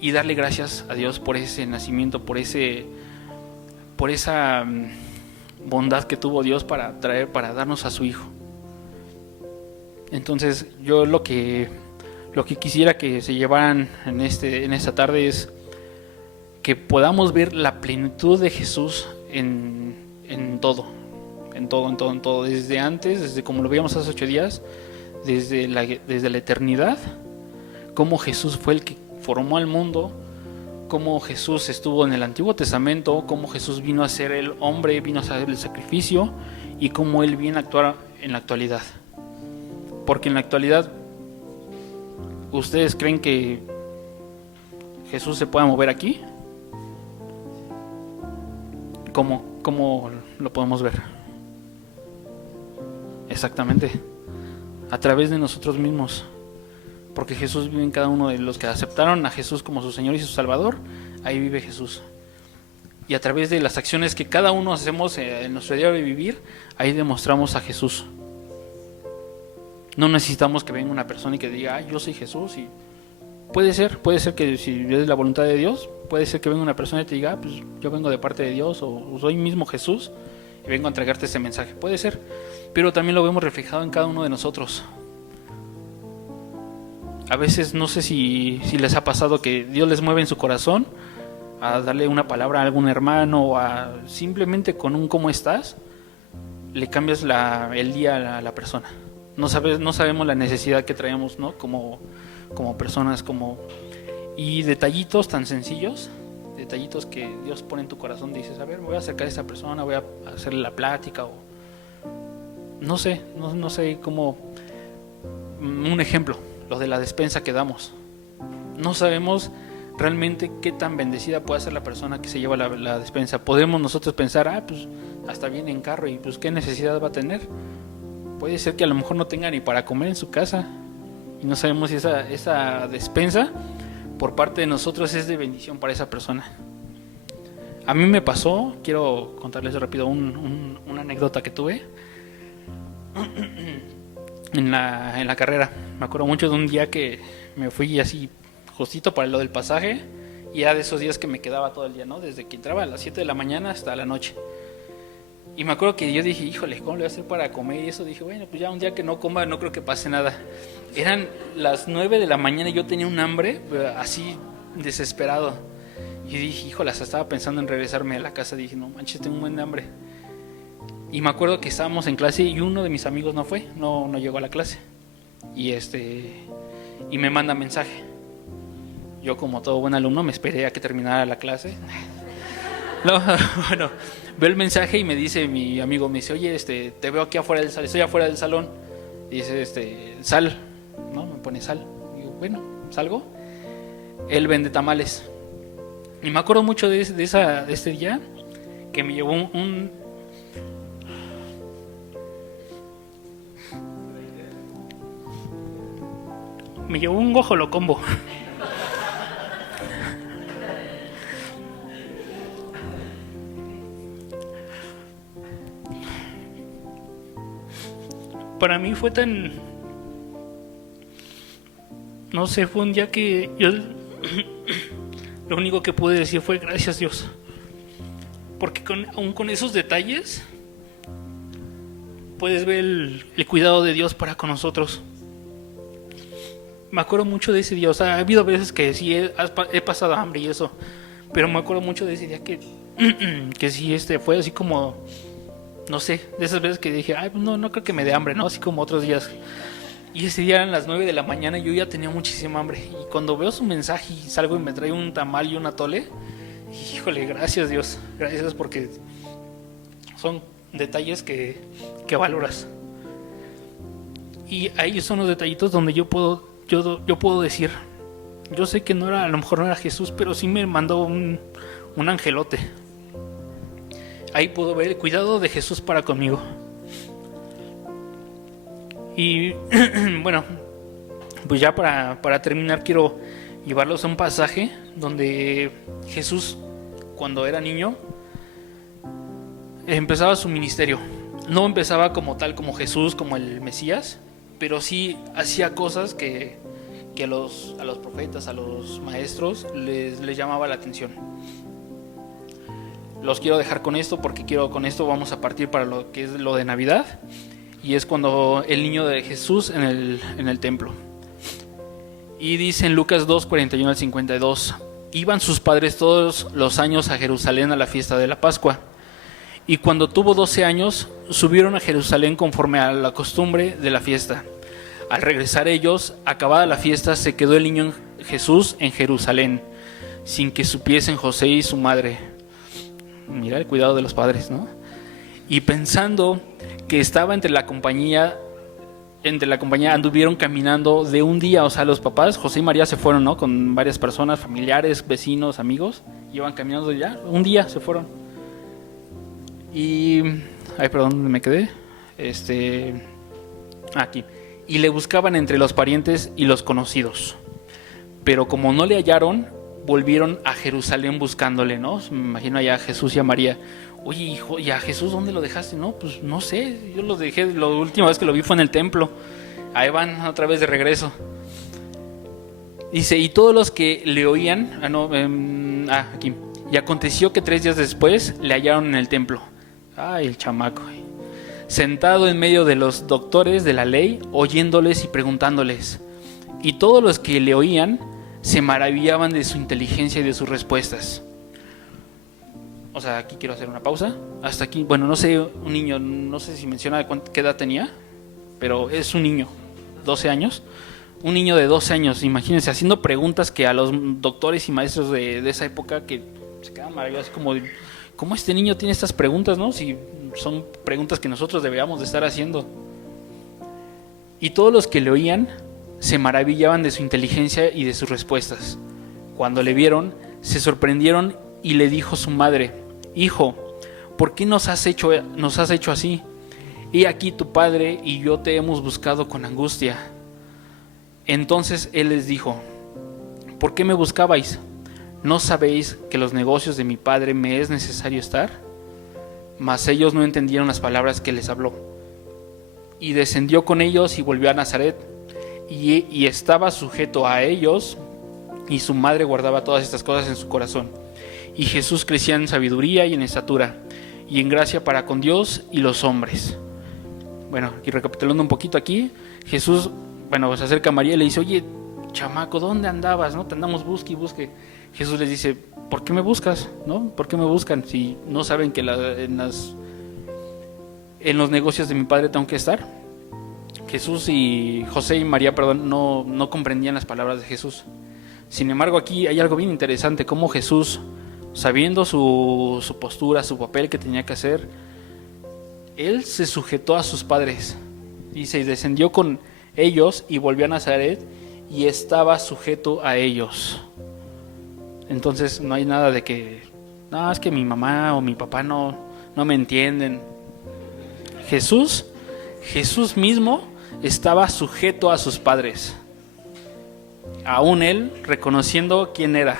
y darle gracias a Dios por ese nacimiento, por esa bondad que tuvo Dios para darnos a su Hijo. Entonces, yo lo que quisiera que se llevaran en esta tarde es que podamos ver la plenitud de Jesús en todo, desde antes, desde como lo veíamos hace 8 días, desde la eternidad, cómo Jesús fue el que formó al mundo, cómo Jesús estuvo en el Antiguo Testamento, cómo Jesús vino a ser el hombre, vino a hacer el sacrificio y cómo Él viene a actuar en la actualidad. Porque en la actualidad, ¿ustedes creen que Jesús se pueda mover aquí? ¿Cómo lo podemos ver? Exactamente, a través de nosotros mismos. Porque Jesús vive en cada uno de los que aceptaron a Jesús como su Señor y su Salvador. Ahí vive Jesús. Y a través de las acciones que cada uno hacemos en nuestro diario de vivir, ahí demostramos a Jesús. No necesitamos que venga una persona y que diga, yo soy Jesús. Y puede ser que si es la voluntad de Dios, puede ser que venga una persona y te diga, pues yo vengo de parte de Dios, o soy mismo Jesús y vengo a entregarte este mensaje. Puede ser, pero también lo vemos reflejado en cada uno de nosotros. A veces no sé si les ha pasado que Dios les mueve en su corazón a darle una palabra a algún hermano o a simplemente con un ¿cómo estás? Le cambias el día a la persona. No sabemos la necesidad que traemos, ¿no? Como personas, y detallitos tan sencillos, detallitos que Dios pone en tu corazón, dices, a ver, me voy a acercar a esa persona, voy a hacerle la plática o no sé cómo. Un ejemplo, lo de la despensa que damos. No sabemos realmente qué tan bendecida puede ser la persona que se lleva la despensa. Podemos nosotros pensar, pues hasta viene en carro y pues qué necesidad va a tener. Puede ser que a lo mejor no tenga ni para comer en su casa y no sabemos si esa despensa por parte de nosotros es de bendición para esa persona. A mí me pasó, quiero contarles rápido una anécdota que tuve en la carrera. Me acuerdo mucho de un día que me fui así justito para lo del pasaje, y era de esos días que me quedaba todo el día, ¿no? Desde que entraba a las 7 de la mañana hasta la noche. Y me acuerdo que yo dije, híjole, ¿cómo le voy a hacer para comer? Y eso dije, bueno, pues ya un día que no coma, no creo que pase nada. Eran las 9 de la mañana y yo tenía un hambre así desesperado. Y dije, híjole, hasta estaba pensando en regresarme a la casa. Dije, no manches, tengo un buen hambre. Y me acuerdo que estábamos en clase y uno de mis amigos no llegó a la clase. Y me manda mensaje. Yo, como todo buen alumno, me esperé a que terminara la clase. No, bueno, veo el mensaje y me dice mi amigo, me dice, oye, te veo aquí afuera del salón, estoy afuera del salón. Y dice, sal, ¿no? Me pone sal. Y digo, bueno, salgo. Él vende tamales. Y me acuerdo mucho de este día que me llevó Me llevó un guajolocombo. Para mí fue tan... No sé, fue un día que yo... Lo único que pude decir fue gracias Dios. Porque aún con esos detalles puedes ver el cuidado de Dios para con nosotros. Me acuerdo mucho de ese día. O sea, ha habido veces que sí he pasado hambre y eso, pero me acuerdo mucho de ese día que sí, fue así como, no sé, de esas veces que dije, ay, no creo que me dé hambre, ¿no? Así como otros días. Y ese día eran las 9 de la mañana y yo ya tenía muchísima hambre. Y cuando veo su mensaje y salgo y me trae un tamal y un atole, híjole, gracias Dios. Gracias porque son detalles que valoras. Y ahí son los detallitos donde yo puedo decir, yo sé que a lo mejor no era Jesús, pero sí me mandó un angelote. Ahí puedo ver el cuidado de Jesús para conmigo. Y bueno, pues ya para terminar quiero llevarlos a un pasaje donde Jesús, cuando era niño, empezaba su ministerio. No empezaba como tal, como Jesús, como el Mesías, pero sí hacía cosas que a los profetas, a los maestros les llamaba la atención. Los quiero dejar con esto porque con esto vamos a partir para lo que es lo de Navidad. Y es cuando el niño de Jesús en el templo. Y dice en Lucas 2, 41 al 52: iban sus padres todos los años a Jerusalén a la fiesta de la Pascua. Y cuando tuvo 12 años, subieron a Jerusalén conforme a la costumbre de la fiesta. Al regresar ellos, acabada la fiesta, se quedó el niño Jesús en Jerusalén, sin que supiesen José y su madre. Mira el cuidado de los padres, ¿no? Y pensando que estaba entre la compañía anduvieron caminando de un día. O sea, los papás, José y María, se fueron, ¿no? Con varias personas, familiares, vecinos, amigos. Iban caminando ya, un día se fueron. Y... ay, perdón, ¿dónde me quedé? Aquí. Y le buscaban entre los parientes y los conocidos. Pero como no le hallaron, volvieron a Jerusalén buscándole, ¿no? Me imagino allá a Jesús y a María. Oye, hijo, ¿y a Jesús dónde lo dejaste? No, pues no sé, yo lo dejé, la última vez que lo vi fue en el templo. Ahí van otra vez de regreso. Dice, y todos los que le oían, aquí. Y aconteció que 3 días después le hallaron en el templo. Ay, el chamaco. Sentado en medio de los doctores de la ley, oyéndoles y preguntándoles. Y todos los que le oían se maravillaban de su inteligencia y de sus respuestas. O sea, aquí quiero hacer una pausa. Hasta aquí, bueno, no sé, un niño, no sé si menciona qué edad tenía, pero es un niño, 12 años. Un niño de 12 años, imagínense, haciendo preguntas que a los doctores y maestros de esa época que se quedan maravillados, como, ¿cómo este niño tiene estas preguntas, no? Si son preguntas que nosotros deberíamos de estar haciendo. Y todos los que le oían se maravillaban de su inteligencia y de sus respuestas. Cuando le vieron, se sorprendieron y le dijo su madre: hijo, ¿por qué nos has hecho así? He aquí tu padre y yo te hemos buscado con angustia. Entonces él les dijo: ¿por qué me buscabais? ¿No sabéis que los negocios de mi padre me es necesario estar? Mas ellos no entendieron las palabras que les habló. Y descendió con ellos y volvió a Nazaret, y estaba sujeto a ellos, y su madre guardaba todas estas cosas en su corazón. Y Jesús crecía en sabiduría y en estatura, y en gracia para con Dios y los hombres. Bueno, y recapitulando un poquito aquí, Jesús, se acerca a María y le dice: oye, chamaco, ¿dónde andabas? ¿No? Te andamos busque y busque. Jesús les dice: ¿por qué me buscas? ¿No? ¿Por qué me buscan? Si no saben que en los negocios de mi padre tengo que estar. Jesús y José y María, no comprendían las palabras de Jesús. Sin embargo, aquí hay algo bien interesante, cómo Jesús, sabiendo su postura, su papel que tenía que hacer, él se sujetó a sus padres. Dice, y descendió con ellos y volvió a Nazaret y estaba sujeto a ellos. Entonces no hay nada de que, no, es que mi mamá o mi papá no me entienden. Jesús mismo estaba sujeto a sus padres. aún él reconociendo quién era.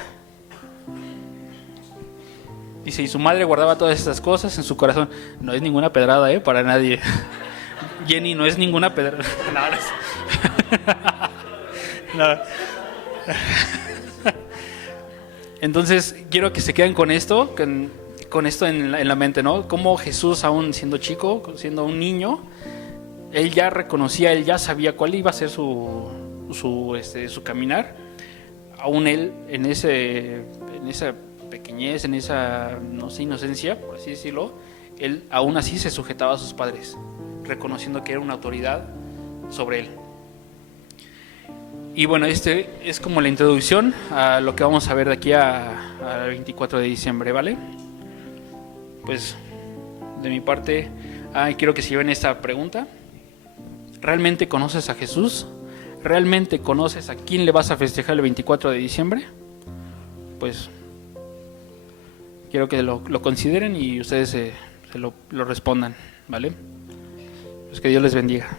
Dice, y su madre guardaba todas estas cosas en su corazón. No es ninguna pedrada, para nadie. Jenny, no es ninguna pedrada. No. Entonces, quiero que se queden con esto, con esto en la mente, ¿no? Como Jesús, aún siendo chico, siendo un niño, él ya reconocía, él ya sabía cuál iba a ser su caminar. Aún él, en esa pequeñez, en esa, no sé, inocencia, por así decirlo, él aún así se sujetaba a sus padres, reconociendo que era una autoridad sobre él. Y bueno, es como la introducción a lo que vamos a ver de aquí al 24 de diciembre, ¿vale? Pues de mi parte, quiero que se lleven esta pregunta. ¿Realmente conoces a Jesús? ¿Realmente conoces a quién le vas a festejar el 24 de diciembre? Pues quiero que lo consideren y ustedes se lo respondan, ¿vale? Pues que Dios les bendiga.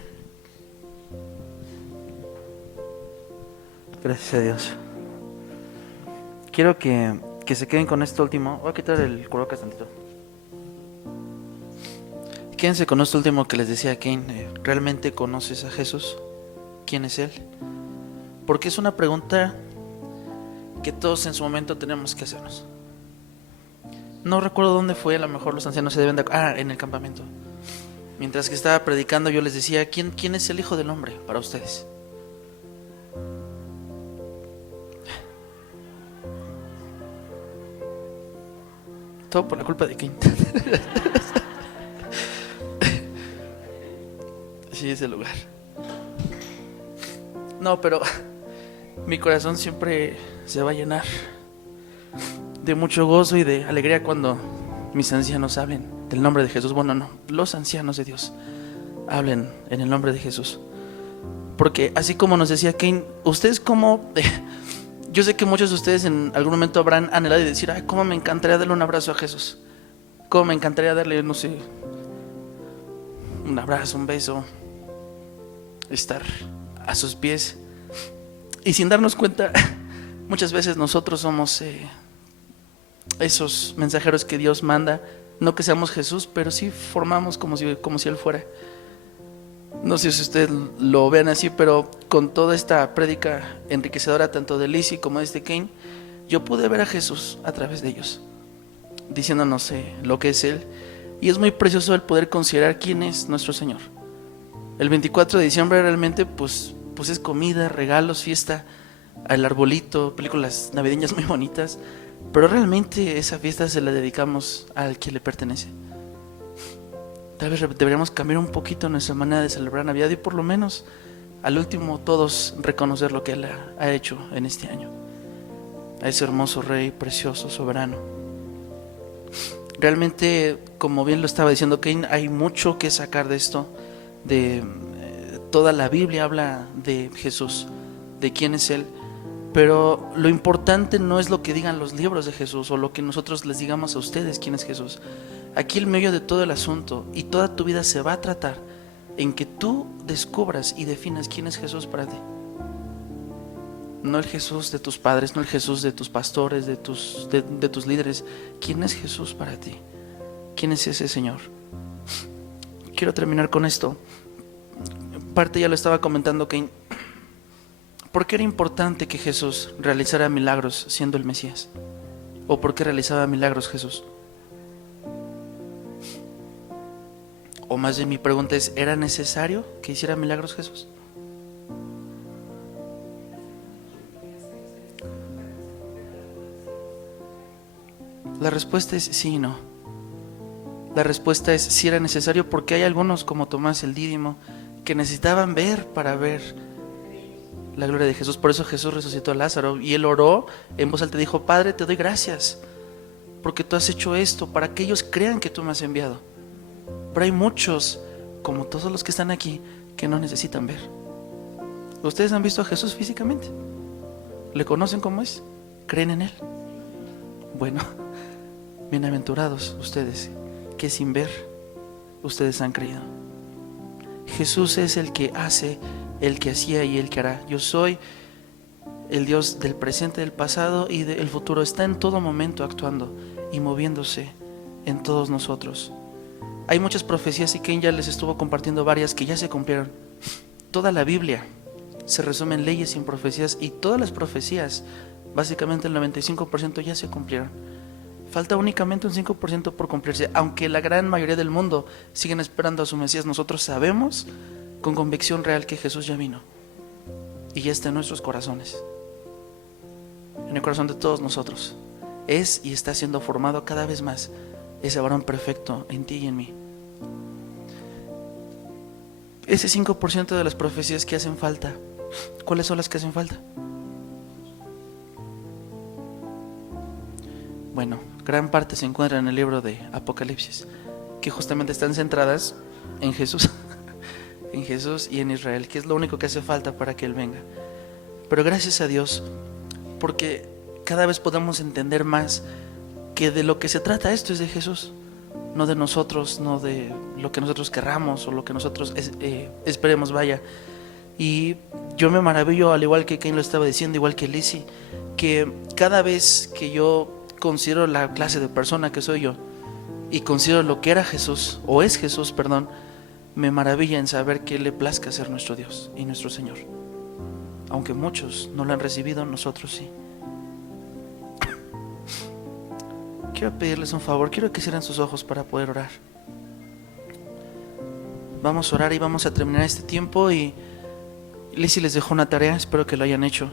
Gracias a Dios. Quiero que se queden con esto último. Voy a quitar el cubrebocas tantito. Quédense con esto último que les decía Kane. ¿Realmente conoces a Jesús? ¿Quién es Él? Porque es una pregunta que todos en su momento tenemos que hacernos. No recuerdo dónde fue, a lo mejor los ancianos se deben de... en el campamento. Mientras que estaba predicando yo les decía, ¿quién es el Hijo del Hombre para ustedes? Todo por la culpa de Kane. Sí, ese lugar. No, pero mi corazón siempre se va a llenar de mucho gozo y de alegría cuando mis ancianos hablen del nombre de Jesús. Bueno, no, los ancianos de Dios hablen en el nombre de Jesús. Porque así como nos decía Kane, ustedes como... yo sé que muchos de ustedes en algún momento habrán anhelado y decir, ay, cómo me encantaría darle un abrazo a Jesús. Cómo me encantaría darle, no sé, un abrazo, un beso, estar a sus pies. Y sin darnos cuenta, muchas veces nosotros somos esos mensajeros que Dios manda. No que seamos Jesús, pero sí formamos como si Él fuera. No sé si ustedes lo vean así, pero con toda esta prédica enriquecedora, tanto de Lizzie como de Kane, yo pude ver a Jesús a través de ellos, diciéndonos lo que es Él. Y es muy precioso el poder considerar quién es nuestro Señor. El 24 de diciembre realmente pues es comida, regalos, fiesta, el arbolito, películas navideñas muy bonitas, pero realmente esa fiesta se la dedicamos al que le pertenece. Tal vez deberíamos cambiar un poquito nuestra manera de celebrar Navidad y por lo menos al último todos reconocer lo que Él ha hecho en este año. A ese hermoso Rey, precioso, soberano. Realmente, como bien lo estaba diciendo Kane, hay mucho que sacar de esto. Toda la Biblia habla de Jesús, de quién es Él. Pero lo importante no es lo que digan los libros de Jesús o lo que nosotros les digamos a ustedes quién es Jesús. Aquí el medio de todo el asunto y toda tu vida se va a tratar en que tú descubras y definas quién es Jesús para ti. No el Jesús de tus padres, no el Jesús de tus pastores, de tus líderes. ¿Quién es Jesús para ti? ¿Quién es ese Señor? Quiero terminar con esto. Parte ya lo estaba comentando que ¿por qué era importante que Jesús realizara milagros siendo el Mesías? ¿O por qué realizaba milagros Jesús? O más bien mi pregunta es, ¿era necesario que hiciera milagros Jesús? La respuesta es sí y no. La respuesta es sí era necesario porque hay algunos como Tomás el Dídimo que necesitaban ver para ver la gloria de Jesús. Por eso Jesús resucitó a Lázaro y él oró en voz alta y dijo, Padre, te doy gracias porque tú has hecho esto para que ellos crean que tú me has enviado. Pero hay muchos, como todos los que están aquí, que no necesitan ver. ¿Ustedes han visto a Jesús físicamente? ¿Le conocen cómo es? ¿Creen en Él? Bueno, bienaventurados ustedes que sin ver ustedes han creído. Jesús es el que hace, el que hacía y el que hará. Yo soy El Dios del presente, del pasado y del futuro está en todo momento actuando y moviéndose en todos nosotros. Hay muchas profecías y Ken ya les estuvo compartiendo varias que ya se cumplieron. Toda la Biblia se resume en leyes y en profecías, y todas las profecías, básicamente el 95% ya se cumplieron. Falta únicamente un 5% por cumplirse, aunque la gran mayoría del mundo siguen esperando a su Mesías. Nosotros sabemos con convicción real que Jesús ya vino y ya está en nuestros corazones, en el corazón de todos nosotros. Es y está siendo formado cada vez más ese varón perfecto en ti y en mí. Ese 5% de las profecías que hacen falta, ¿cuáles son las que hacen falta? Bueno, gran parte se encuentra en el libro de Apocalipsis, que justamente están centradas en Jesús, en Jesús y en Israel, que es lo único que hace falta para que Él venga. Pero gracias a Dios, porque cada vez podemos entender más que de lo que se trata esto es de Jesús, no de nosotros, no de lo que nosotros querramos o lo que nosotros esperemos, vaya. Y yo me maravillo, al igual que Ken lo estaba diciendo, igual que Lizzie, que cada vez que yo considero la clase de persona que soy yo y considero lo que era Jesús, o es Jesús, perdón, me maravilla en saber que le plazca ser nuestro Dios y nuestro Señor. Aunque muchos no lo han recibido, nosotros sí. Quiero pedirles un favor, quiero que cierren sus ojos para poder orar. Vamos a orar y vamos a terminar este tiempo. Y Lizzie les dejó una tarea, espero que lo hayan hecho,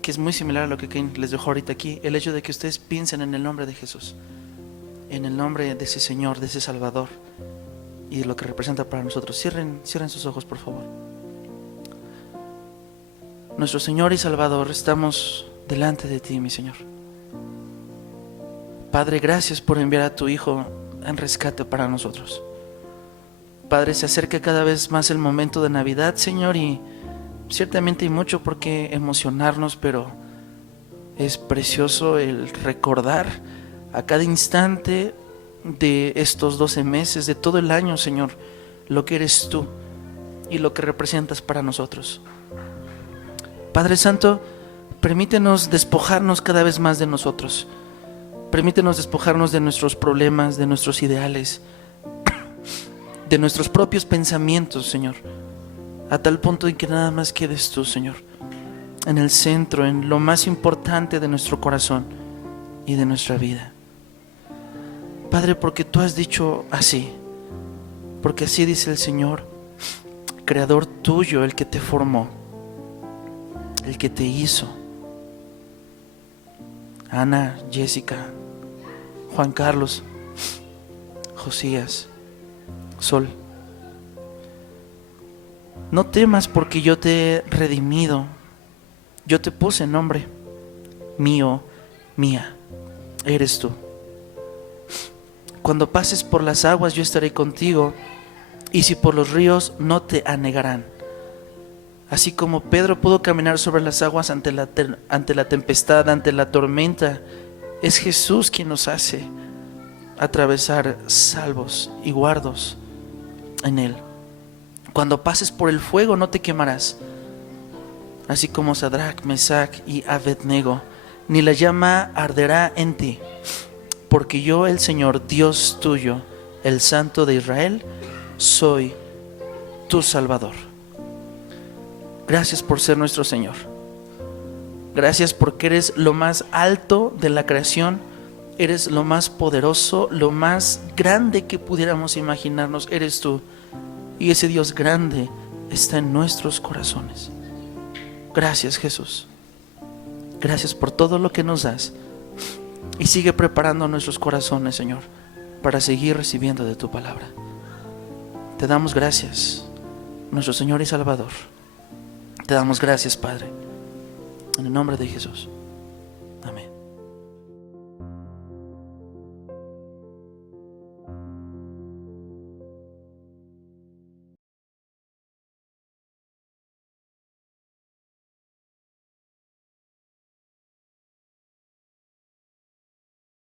que es muy similar a lo que Ken les dejó ahorita aquí. El hecho de que ustedes piensen en el nombre de Jesús, en el nombre de ese Señor, de ese Salvador, y de lo que representa para nosotros. Cierren sus ojos, por favor. Nuestro Señor y Salvador, estamos delante de ti, mi Señor. Padre, gracias por enviar a tu Hijo en rescate para nosotros. Padre, se acerca cada vez más el momento de Navidad, Señor, y ciertamente hay mucho por qué emocionarnos, pero es precioso el recordar a cada instante de estos 12 meses, de todo el año, Señor, lo que eres tú y lo que representas para nosotros. Padre Santo, permítenos despojarnos cada vez más de nosotros. Permítenos despojarnos de nuestros problemas, de nuestros ideales, de nuestros propios pensamientos, Señor, a tal punto en que nada más quedes tú, Señor, en el centro, en lo más importante de nuestro corazón y de nuestra vida. Padre, porque tú has dicho así, porque así dice el Señor, creador tuyo, el que te formó, el que te hizo. Ana, Jessica, Juan Carlos, Josías, Sol. No temas, porque yo te he redimido. Yo te puse nombre. Mío, mía, eres tú. Cuando pases por las aguas, yo estaré contigo, y si por los ríos, no te anegarán. Así como Pedro pudo caminar sobre las aguas ante la tempestad, ante la tormenta, es Jesús quien nos hace atravesar salvos y guardos en Él. Cuando pases por el fuego, no te quemarás, así como Sadrach, Mesach y Abednego, ni la llama arderá en ti, porque yo, el Señor, Dios tuyo, el Santo de Israel, soy tu Salvador. Gracias por ser nuestro Señor. Gracias porque eres lo más alto de la creación. Eres lo más poderoso, lo más grande que pudiéramos imaginarnos. Eres tú. Y ese Dios grande está en nuestros corazones. Gracias, Jesús. Gracias por todo lo que nos das. Y sigue preparando nuestros corazones, Señor, para seguir recibiendo de tu palabra. Te damos gracias, nuestro Señor y Salvador. Te damos gracias, Padre, en el nombre de Jesús.